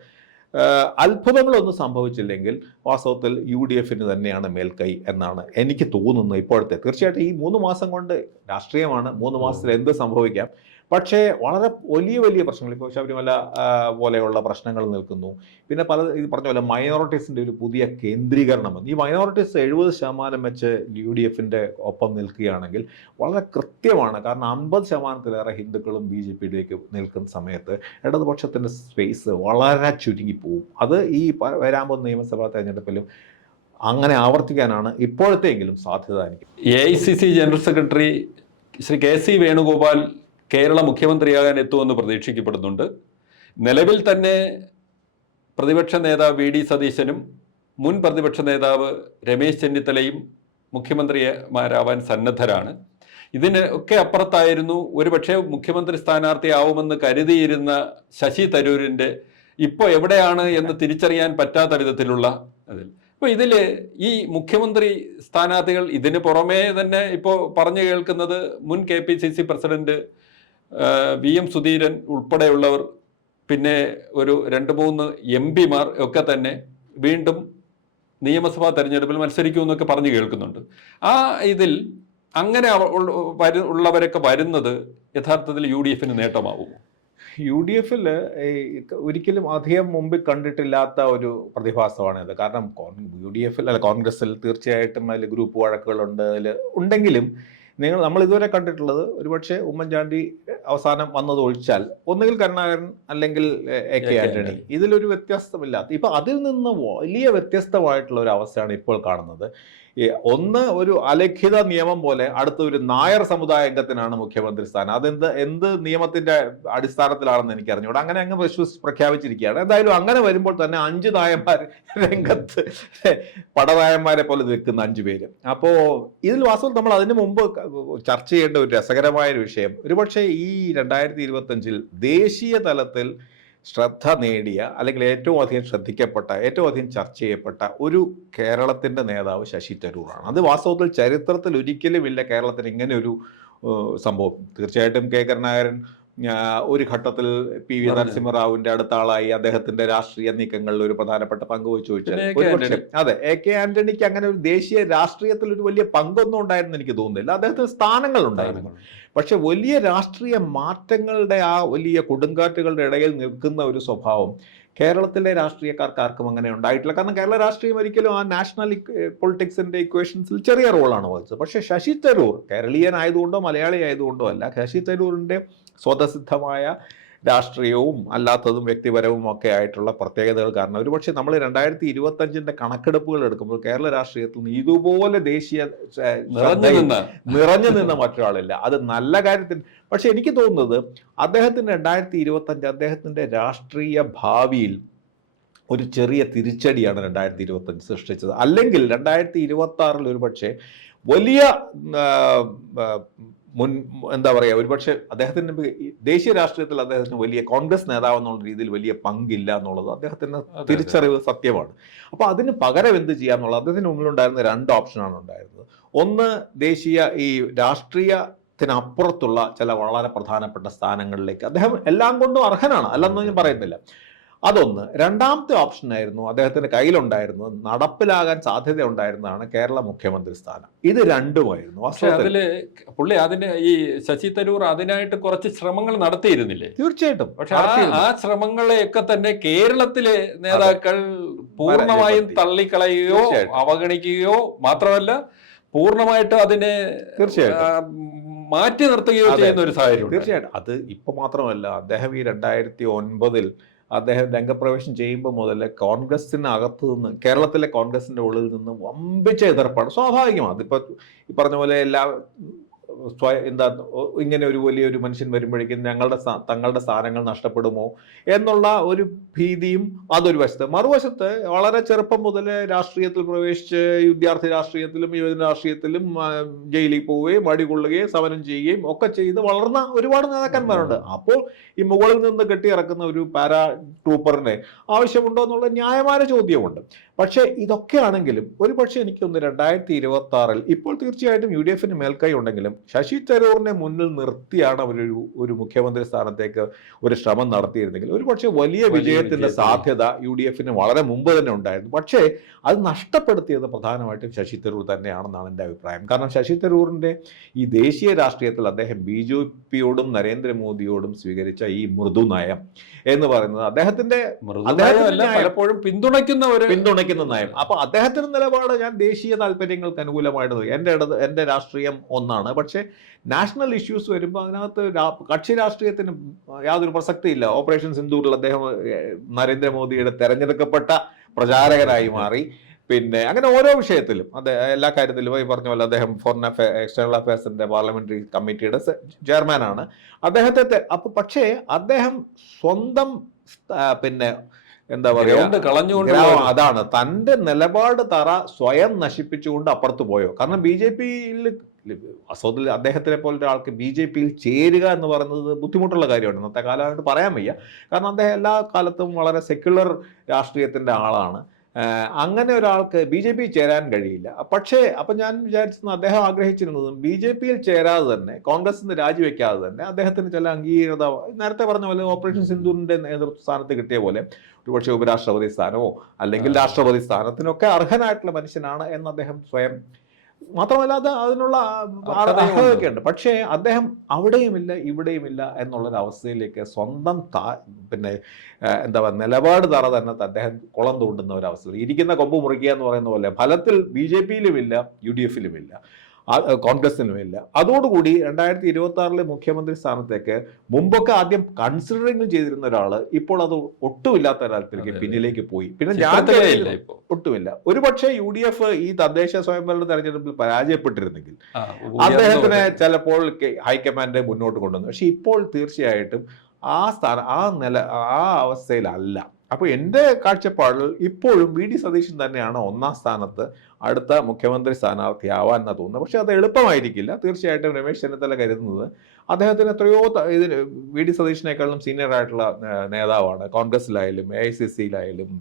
അത്ഭുതങ്ങളൊന്നും സംഭവിച്ചില്ലെങ്കിൽ വാസ്തവത്തിൽ UDF തന്നെയാണ് മേൽക്കൈ എന്നാണ് എനിക്ക് തോന്നുന്നത് ഇപ്പോഴത്തെ. തീർച്ചയായിട്ടും ഈ 3 മാസം കൊണ്ട് രാഷ്ട്രീയമാണ്, 3 മാസത്തിൽ എന്ത് സംഭവിക്കാം. പക്ഷേ വളരെ വലിയ വലിയ പ്രശ്നങ്ങൾ, ഇപ്പോൾ ശബരിമല പോലെയുള്ള പ്രശ്നങ്ങൾ നിൽക്കുന്നു. പിന്നെ ഇത് പറഞ്ഞ പോലെ മൈനോറിറ്റീസിൻ്റെ ഒരു പുതിയ കേന്ദ്രീകരണം വന്നു. ഈ മൈനോറിറ്റീസ് 70% വെച്ച് UDF ഒപ്പം നിൽക്കുകയാണെങ്കിൽ വളരെ കൃത്യമാണ്. കാരണം 50%-ലേറെ ഹിന്ദുക്കളും BJPയിലേക്ക് നിൽക്കുന്ന സമയത്ത് ഇടതുപക്ഷത്തിൻ്റെ സ്പേസ് വളരെ ചുരുങ്ങിപ്പോവും. അത് ഈ വരാൻ പോകുന്ന നിയമസഭാ തെരഞ്ഞെടുപ്പിലും അങ്ങനെ ആവർത്തിക്കാനാണ് ഇപ്പോഴത്തെയെങ്കിലും സാധ്യത എനിക്ക്. AICC general secretary Shri KC Venugopal Kerala മുഖ്യമന്ത്രിയാകാൻ എത്തുമെന്ന് പ്രതീക്ഷിക്കപ്പെടുന്നുണ്ട്. നിലവിൽ തന്നെ പ്രതിപക്ഷ നേതാവ് VD സതീശനും മുൻ പ്രതിപക്ഷ നേതാവ് രമേശ് ചെന്നിത്തലയും മുഖ്യമന്ത്രിമാരാവാൻ സന്നദ്ധരാണ്. ഇതിനൊക്കെ അപ്പുറത്തായിരുന്നു ഒരുപക്ഷെ മുഖ്യമന്ത്രി സ്ഥാനാർത്ഥിയാവുമെന്ന് കരുതിയിരുന്ന ശശി തരൂരിൻ്റെ ഇപ്പോൾ എവിടെയാണ് എന്ന് തിരിച്ചറിയാൻ പറ്റാത്ത വിധത്തിലുള്ള അതിൽ. അപ്പോൾ ഇതിൽ ഈ മുഖ്യമന്ത്രി സ്ഥാനാർത്ഥികൾ ഇതിന് പുറമേ തന്നെ ഇപ്പോൾ പറഞ്ഞു കേൾക്കുന്നത് മുൻ KPCC പ്രസിഡന്റ് VM സുധീരൻ ഉൾപ്പെടെയുള്ളവർ, പിന്നെ ഒരു 2-3 MP-മാർ ഒക്കെ തന്നെ വീണ്ടും നിയമസഭാ തെരഞ്ഞെടുപ്പിൽ മത്സരിക്കുമെന്നൊക്കെ പറഞ്ഞു കേൾക്കുന്നുണ്ട്. ആ ഇതിൽ അങ്ങനെ ഉള്ളവരൊക്കെ വരുന്നത് യഥാർത്ഥത്തിൽ UDF നേട്ടമാവുമോ? UDF ഒരിക്കലും അധികം മുമ്പിൽ കണ്ടിട്ടില്ലാത്ത ഒരു പ്രതിഭാസമാണിത്. കാരണം UDF കോൺഗ്രസിൽ തീർച്ചയായിട്ടും അതിൽ ഗ്രൂപ്പ് വഴക്കുകളുണ്ട്, അതിൽ ഉണ്ടെങ്കിലും നമ്മൾ ഇതുവരെ കണ്ടിട്ടുള്ളത് ഒരുപക്ഷെ ഉമ്മൻചാണ്ടി അവസാനം വന്നത് ഒഴിച്ചാൽ ഒന്നുകിൽ കരുണാകരൻ അല്ലെങ്കിൽ AK ആന്റണി. ഇതിലൊരു വ്യത്യസ്തമില്ലാത്ത, ഇപ്പൊ അതിൽ നിന്ന് വലിയ വ്യത്യസ്തമായിട്ടുള്ള ഒരു അവസ്ഥയാണ് ഇപ്പോൾ കാണുന്നത്. ഒന്ന്, ഒരു അലിഖിത നിയമം പോലെ അടുത്ത ഒരു നായർ സമുദായ അംഗത്തിനാണ് മുഖ്യമന്ത്രി സ്ഥാനം. എന്ത് നിയമത്തിന്റെ അടിസ്ഥാനത്തിലാണെന്ന് എനിക്ക് അറിഞ്ഞൂടെ. അങ്ങനെ അങ്ങ് പ്രഖ്യാപിച്ചിരിക്കുകയാണ്. എന്തായാലും അങ്ങനെ വരുമ്പോൾ തന്നെ 5 നായന്മാർ രംഗത്ത്, പടനായന്മാരെ പോലെ നിൽക്കുന്ന 5 പേര്. അപ്പോൾ ഇതിൽ വാസ്തവം നമ്മൾ അതിനു മുമ്പ് ചർച്ച ചെയ്യേണ്ട ഒരു രസകരമായ ഒരു വിഷയം, ഒരുപക്ഷെ ഈ 2025 ദേശീയ തലത്തിൽ ശ്രദ്ധ നേടിയ അല്ലെങ്കിൽ ഏറ്റവും അധികം ശ്രദ്ധിക്കപ്പെട്ട, ഏറ്റവും അധികം ചർച്ച ചെയ്യപ്പെട്ട ഒരു കേരളത്തിൻ്റെ നേതാവ് ശശി തരൂറാണ്. അത് വാസ്തവത്തിൽ ചരിത്രത്തിൽ ഒരിക്കലും ഇല്ല കേരളത്തിന് ഇങ്ങനെ ഒരു സംഭവം. തീർച്ചയായിട്ടും കരുണാകരൻ ഒരു ഘട്ടത്തിൽ PV നരസിംഹറാവുവിന്റെ അടുത്ത ആളായി, അദ്ദേഹത്തിന്റെ രാഷ്ട്രീയ നീക്കങ്ങളിൽ ഒരു പ്രധാനപ്പെട്ട പങ്ക് വഹിച്ചു. അതെ, AK ആന്റണിക്ക് അങ്ങനെ ഒരു ദേശീയ രാഷ്ട്രീയത്തിൽ ഒരു വലിയ പങ്കൊന്നും ഉണ്ടായിരുന്നു എനിക്ക് തോന്നുന്നില്ല. അദ്ദേഹത്തിന് സ്ഥാനങ്ങൾ ഉണ്ടായിരുന്നു. പക്ഷെ വലിയ രാഷ്ട്രീയ മാറ്റങ്ങളുടെ ആ വലിയ കൊടുങ്കാറ്റുകളുടെ ഇടയിൽ നിൽക്കുന്ന ഒരു സ്വഭാവം കേരളത്തിലെ രാഷ്ട്രീയക്കാർക്ക് ആർക്കും അങ്ങനെ ഉണ്ടായിട്ടില്ല. കാരണം കേരള രാഷ്ട്രീയം ഒരിക്കലും ആ നാഷണൽ പൊളിറ്റിക്സിന്റെ ഇക്വേഷൻസിൽ ചെറിയ റോളാണ് വഹിച്ചത്. പക്ഷെ ശശി തരൂർ കേരളീയൻ ആയതുകൊണ്ടോ മലയാളി ആയതുകൊണ്ടോ അല്ല, ശശി തരൂരിന്റെ സ്വതസിദ്ധമായ രാഷ്ട്രീയവും അല്ലാത്തതും വ്യക്തിപരവും ഒക്കെ ആയിട്ടുള്ള പ്രത്യേകതകൾ കാരണം ഒരുപക്ഷെ നമ്മൾ 2025 കണക്കെടുപ്പുകൾ എടുക്കുമ്പോൾ കേരള രാഷ്ട്രീയത്തിൽ നിന്ന് ഇതുപോലെ ദേശീയ നിറഞ്ഞു നിന്ന മറ്റൊരാളില്ല. അത് നല്ല കാര്യത്തിന്. പക്ഷെ എനിക്ക് തോന്നുന്നത് അദ്ദേഹത്തിന് 2025 അദ്ദേഹത്തിന്റെ രാഷ്ട്രീയ ഭാവിയിൽ ഒരു ചെറിയ തിരിച്ചടിയാണ് 2025 സൃഷ്ടിച്ചത്. അല്ലെങ്കിൽ 2026 ഒരുപക്ഷെ വലിയ എന്താ പറയുക, ഒരുപക്ഷെ അദ്ദേഹത്തിന് ദേശീയ രാഷ്ട്രീയത്തിൽ അദ്ദേഹത്തിന് വലിയ കോൺഗ്രസ് നേതാവ് എന്നുള്ള രീതിയിൽ വലിയ പങ്കില്ല എന്നുള്ളത് അദ്ദേഹത്തിന് തിരിച്ചറിവ് സത്യമാണ്. അപ്പോൾ അതിന് പകരം എന്ത് ചെയ്യാന്നുള്ളത് അദ്ദേഹത്തിന് മുന്നിലുണ്ടായിരുന്ന 2 ഓപ്ഷനാണ് ഉണ്ടായിരുന്നത്. ഒന്ന്, ദേശീയ ഈ രാഷ്ട്രീയത്തിനപ്പുറത്തുള്ള ചില വളരെ പ്രധാനപ്പെട്ട സ്ഥാനങ്ങളിലേക്ക് അദ്ദേഹം എല്ലാം കൊണ്ടും അർഹനാണ്, അല്ലെന്ന് ഞാൻ പറയുന്നില്ല. അതൊന്ന്. രണ്ടാമത്തെ ഓപ്ഷനായിരുന്നു അദ്ദേഹത്തിന്റെ കയ്യിലുണ്ടായിരുന്നത്, നടപ്പിലാകാൻ സാധ്യത ഉണ്ടായിരുന്നതാണ് കേരള മുഖ്യമന്ത്രി സ്ഥാനം. ഇത് രണ്ടുമായിരുന്നു. പക്ഷെ അതില് പുള്ളി ഈ ശശി തരൂർ അതിനായിട്ട് കുറച്ച് ശ്രമങ്ങൾ നടത്തിയിരുന്നില്ലേ? തീർച്ചയായിട്ടും. പക്ഷെ ആ ശ്രമങ്ങളെയൊക്കെ തന്നെ കേരളത്തിലെ നേതാക്കൾ പൂർണ്ണമായും തള്ളിക്കളയുകയോ അവഗണിക്കുകയോ മാത്രമല്ല പൂർണ്ണമായിട്ട് അതിനെ തീർച്ചയായിട്ടും മാറ്റി നിർത്തുകയോ ചെയ്യുന്ന ഒരു സാഹചര്യം. തീർച്ചയായിട്ടും. അത് ഇപ്പൊ മാത്രമല്ല, അദ്ദേഹം ഈ 2009 അദ്ദേഹം രംഗപ്രവേശം ചെയ്യുമ്പോൾ മുതൽ കോൺഗ്രസിനകത്ത് നിന്ന്, കേരളത്തിലെ കോൺഗ്രസിന്റെ ഉള്ളിൽ നിന്ന് വമ്പിച്ച എതിർപ്പാണ്. സ്വാഭാവികമാണ്. അതിപ്പോ ഈ പറഞ്ഞ പോലെ എല്ലാ ഇങ്ങനെ ഒരു വലിയൊരു മനുഷ്യൻ വരുമ്പോഴേക്കും തങ്ങളുടെ സ്ഥാനങ്ങൾ നഷ്ടപ്പെടുമോ എന്നുള്ള ഒരു ഭീതിയും അതൊരു വശത്ത്. മറുവശത്ത് വളരെ ചെറുപ്പം മുതൽ രാഷ്ട്രീയത്തിൽ പ്രവേശിച്ച് വിദ്യാർത്ഥി രാഷ്ട്രീയത്തിലും യുവജന രാഷ്ട്രീയത്തിലും ജയിലിൽ പോവുകയും അടികൊള്ളുകയും സമരം ചെയ്യുകയും ഒക്കെ ചെയ്ത് വളർന്ന ഒരുപാട് നേതാക്കന്മാരുണ്ട്. അപ്പോൾ ഈ മുകളിൽ നിന്ന് കെട്ടിയിറക്കുന്ന ഒരു പാരാ ട്രൂപ്പറിനെ ആവശ്യമുണ്ടോ എന്നുള്ള ന്യായമായ ചോദ്യമുണ്ട്. പക്ഷേ ഇതൊക്കെ ആണെങ്കിലും ഒരു പക്ഷേ എനിക്കൊന്ന് 2026 ഇപ്പോൾ തീർച്ചയായിട്ടും UDF മേൽക്കൈ ഉണ്ടെങ്കിലും ശശി തരൂറിനെ മുന്നിൽ നിർത്തിയാണ് ഒരു മുഖ്യമന്ത്രി സ്ഥാനത്തേക്ക് ഒരു ശ്രമം നടത്തിയിരുന്നെങ്കിൽ ഒരു പക്ഷേ വലിയ വിജയത്തിന്റെ സാധ്യത UDF വളരെ മുമ്പ് തന്നെ ഉണ്ടായിരുന്നു. പക്ഷേ അത് നഷ്ടപ്പെടുത്തിയത് പ്രധാനമായിട്ടും ശശി തരൂർ തന്നെയാണെന്നാണ് എൻ്റെ അഭിപ്രായം. കാരണം ശശി തരൂറിന്റെ ഈ ദേശീയ രാഷ്ട്രീയത്തിൽ അദ്ദേഹം BJPയോടും നരേന്ദ്രമോദിയോടും സ്വീകരിച്ച ഈ മൃദുനയം എന്ന് പറയുന്നത് അദ്ദേഹത്തിന്റെ പലപ്പോഴും പിന്തുണയ്ക്കുന്ന നയം. അപ്പൊ അദ്ദേഹത്തിന്റെ നിലപാട് ഞാൻ ദേശീയ താല്പര്യങ്ങൾക്ക് അനുകൂലമായിട്ട് എന്റെ രാഷ്ട്രീയം ഒന്നാണ്. പക്ഷെ നാഷണൽ ഇഷ്യൂസ് വരുമ്പോൾ അതിനകത്ത് കക്ഷി രാഷ്ട്രീയത്തിന് യാതൊരു പ്രസക്തിയില്ല. ഓപ്പറേഷൻ സിന്ദൂറിൽ അദ്ദേഹം നരേന്ദ്രമോദിയുടെ തെരഞ്ഞെടുക്കപ്പെട്ട പ്രചാരകരായി മാറി. പിന്നെ അങ്ങനെ ഓരോ വിഷയത്തിലും എല്ലാ കാര്യത്തിലും ഈ പറഞ്ഞ പോലെ അദ്ദേഹം ഫോറിൻ എക്സ്റ്റേണൽ അഫയേഴ്സിന്റെ പാർലമെന്ററി കമ്മിറ്റിയുടെ ചെയർമാനാണ് അദ്ദേഹത്തെ. പക്ഷേ അദ്ദേഹം സ്വന്തം പിന്നെ എന്താ പറയുക, അതാണ് തന്റെ നിലപാട് സ്വയം നശിപ്പിച്ചുകൊണ്ട് അപ്പുറത്ത് പോയോ. കാരണം BJPയിൽ വാസ്തവത്തിൽ അദ്ദേഹത്തിനെ പോലെ ഒരാൾക്ക് BJPയിൽ ചേരുക എന്ന് പറയുന്നത് ബുദ്ധിമുട്ടുള്ള കാര്യമാണ്. ഇന്നത്തെ കാലമായിട്ട് പറയാൻ വയ്യ. കാരണം അദ്ദേഹം എല്ലാ കാലത്തും വളരെ സെക്യുലർ രാഷ്ട്രീയത്തിന്റെ ആളാണ്. അങ്ങനെ ഒരാൾക്ക് BJP ചേരാൻ കഴിയില്ല. പക്ഷേ അപ്പം ഞാൻ വിചാരിച്ചിരുന്നത്, അദ്ദേഹം ആഗ്രഹിച്ചിരുന്നതും BJPയിൽ ചേരാതെ തന്നെ, കോൺഗ്രസിൽ നിന്ന് രാജിവെക്കാതെ തന്നെ അദ്ദേഹത്തിന് ചില അംഗീകൃത, നേരത്തെ പറഞ്ഞ പോലെ ഓപ്പറേഷൻ സിന്ദൂറിന്റെ നേതൃത്വ സ്ഥാനത്ത് കിട്ടിയ പോലെ ഒരുപക്ഷെ ഉപരാഷ്ട്രപതി സ്ഥാനമോ അല്ലെങ്കിൽ രാഷ്ട്രപതി സ്ഥാനത്തിനൊക്കെ അർഹനായിട്ടുള്ള മനുഷ്യനാണ് എന്ന് അദ്ദേഹം സ്വയം, മാത്രമല്ല അത് അതിനുള്ള അർഹതയൊക്കെ ഉണ്ട്. പക്ഷേ അദ്ദേഹം അവിടെയുമില്ല ഇവിടെയുമില്ല എന്നുള്ളൊരു അവസ്ഥയിലേക്ക് സ്വന്തം പിന്നെ എന്താ പറയുക നിലപാട് തന്നെ അദ്ദേഹം കുളം തോണ്ടുന്ന ഒരവസ്ഥ. ഇരിക്കുന്ന കൊമ്പ് മുറിക്കുക എന്ന് പറയുന്ന പോലെ ഫലത്തിൽ BJPയിലുമില്ല UDFയിലുമില്ല കോൺഗ്രസിനുമില്ല. അതോടുകൂടി 2026 മുഖ്യമന്ത്രി സ്ഥാനത്തേക്ക് മുമ്പൊക്കെ ആദ്യം കൺസിഡറിംഗ് ചെയ്തിരുന്ന ഒരാൾ ഇപ്പോൾ അത് ഒട്ടുമില്ലാത്ത തരത്തിലേക്ക് പിന്നിലേക്ക് പോയി. പിന്നെ ഞാൻ ഒട്ടുമില്ല. ഒരുപക്ഷെ UDF ഈ തദ്ദേശ സ്വയംഭരണ തെരഞ്ഞെടുപ്പിൽ പരാജയപ്പെട്ടിരുന്നെങ്കിൽ അദ്ദേഹത്തിനെ ചിലപ്പോൾ ഹൈക്കമാൻഡ് മുന്നോട്ട് കൊണ്ടുവന്നു. പക്ഷെ ഇപ്പോൾ തീർച്ചയായിട്ടും ആ അവസ്ഥയിലല്ല. അപ്പോൾ എൻ്റെ കാഴ്ചപ്പാടിൽ ഇപ്പോഴും VD സതീശൻ തന്നെയാണ് ഒന്നാം സ്ഥാനത്ത് അടുത്ത മുഖ്യമന്ത്രി സ്ഥാനാർത്ഥിയാവാൻ എന്നാണ് തോന്നുന്നത്. പക്ഷെ അത് എളുപ്പമായിരിക്കില്ല. തീർച്ചയായിട്ടും രമേശ് ചെന്നിത്തല കരുതുന്നത് അദ്ദേഹത്തിന് എത്രയോ VD സതീശനേക്കാളും സീനിയർ ആയിട്ടുള്ള നേതാവാണ്. കോൺഗ്രസിലായാലും AICCയിലായാലും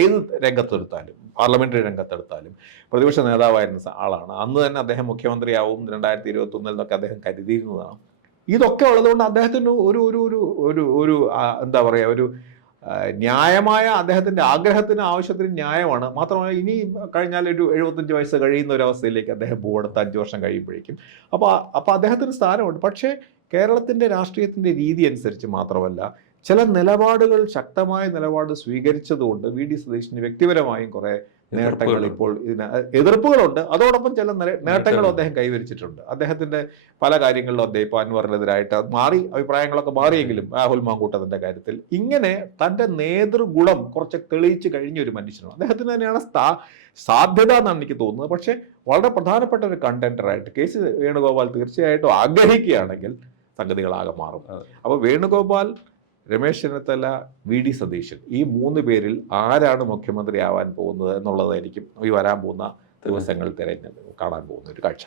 ഏത് രംഗത്തെടുത്താലും, പാർലമെന്ററി രംഗത്തെടുത്താലും പ്രതിപക്ഷ നേതാവായിരുന്ന ആളാണ്. അന്ന് തന്നെ അദ്ദേഹം മുഖ്യമന്ത്രിയാവും 2021 അദ്ദേഹം കരുതിയിരുന്നതാണ്. ഇതൊക്കെ ഉള്ളതുകൊണ്ട് അദ്ദേഹത്തിന് ഒരു എന്താ പറയുക, ഒരു ന്യായമായ അദ്ദേഹത്തിന്റെ ആഗ്രഹത്തിന് ആവശ്യത്തിന് ന്യായമാണ്. മാത്രമല്ല ഇനി കഴിഞ്ഞാൽ ഒരു 75 വയസ്സ് കഴിയുന്ന ഒരു അവസ്ഥയിലേക്ക് അദ്ദേഹം അടുത്ത 5 വർഷം കഴിയുമ്പോഴേക്കും. അപ്പോൾ അദ്ദേഹത്തിന് സ്ഥാനമുണ്ട്. പക്ഷേ കേരളത്തിന്റെ രാഷ്ട്രീയത്തിന്റെ രീതി അനുസരിച്ച് മാത്രമല്ല, ചില നിലപാടുകൾ, ശക്തമായ നിലപാട് സ്വീകരിച്ചതുകൊണ്ട് VD സതീശന് വ്യക്തിപരമായും കുറെ നേട്ടങ്ങൾ, ഇപ്പോൾ എതിർപ്പുകളുണ്ട്, അതോടൊപ്പം ചില നേട്ടങ്ങളും അദ്ദേഹം കൈവരിച്ചിട്ടുണ്ട്. അദ്ദേഹത്തിന്റെ പല കാര്യങ്ങളിലും അദ്ദേഹം ഇപ്പോൾ അൻവറിനെതിരായിട്ട് അഭിപ്രായങ്ങളൊക്കെ മാറിയെങ്കിലും രാഹുൽ മാങ്കൂട്ടത്തിന്റെ കാര്യത്തിൽ ഇങ്ങനെ തന്റെ നേതൃഗുണം കുറച്ച് തെളിയിച്ച് കഴിഞ്ഞ ഒരു മനുഷ്യനാണ്. അദ്ദേഹത്തിന് തന്നെയാണ് സാധ്യത എന്നാണ് എനിക്ക് തോന്നുന്നത്. പക്ഷേ വളരെ പ്രധാനപ്പെട്ട ഒരു കണ്ടന്ററായിട്ട് KC വേണുഗോപാൽ തീർച്ചയായിട്ടും ആഗ്രഹിക്കുകയാണെങ്കിൽ സംഗതികളാകെ മാറും. അപ്പോൾ വേണുഗോപാൽ, രമേശ് ചെന്നിത്തല, VD സതീശൻ, ഈ 3 പേരിൽ ആരാണ് മുഖ്യമന്ത്രി ആവാൻ പോകുന്നത് എന്നുള്ളതായിരിക്കും ഈ വരാൻ പോകുന്ന ദിവസങ്ങൾ കാണാൻ പോകുന്ന ഒരു കാഴ്ച.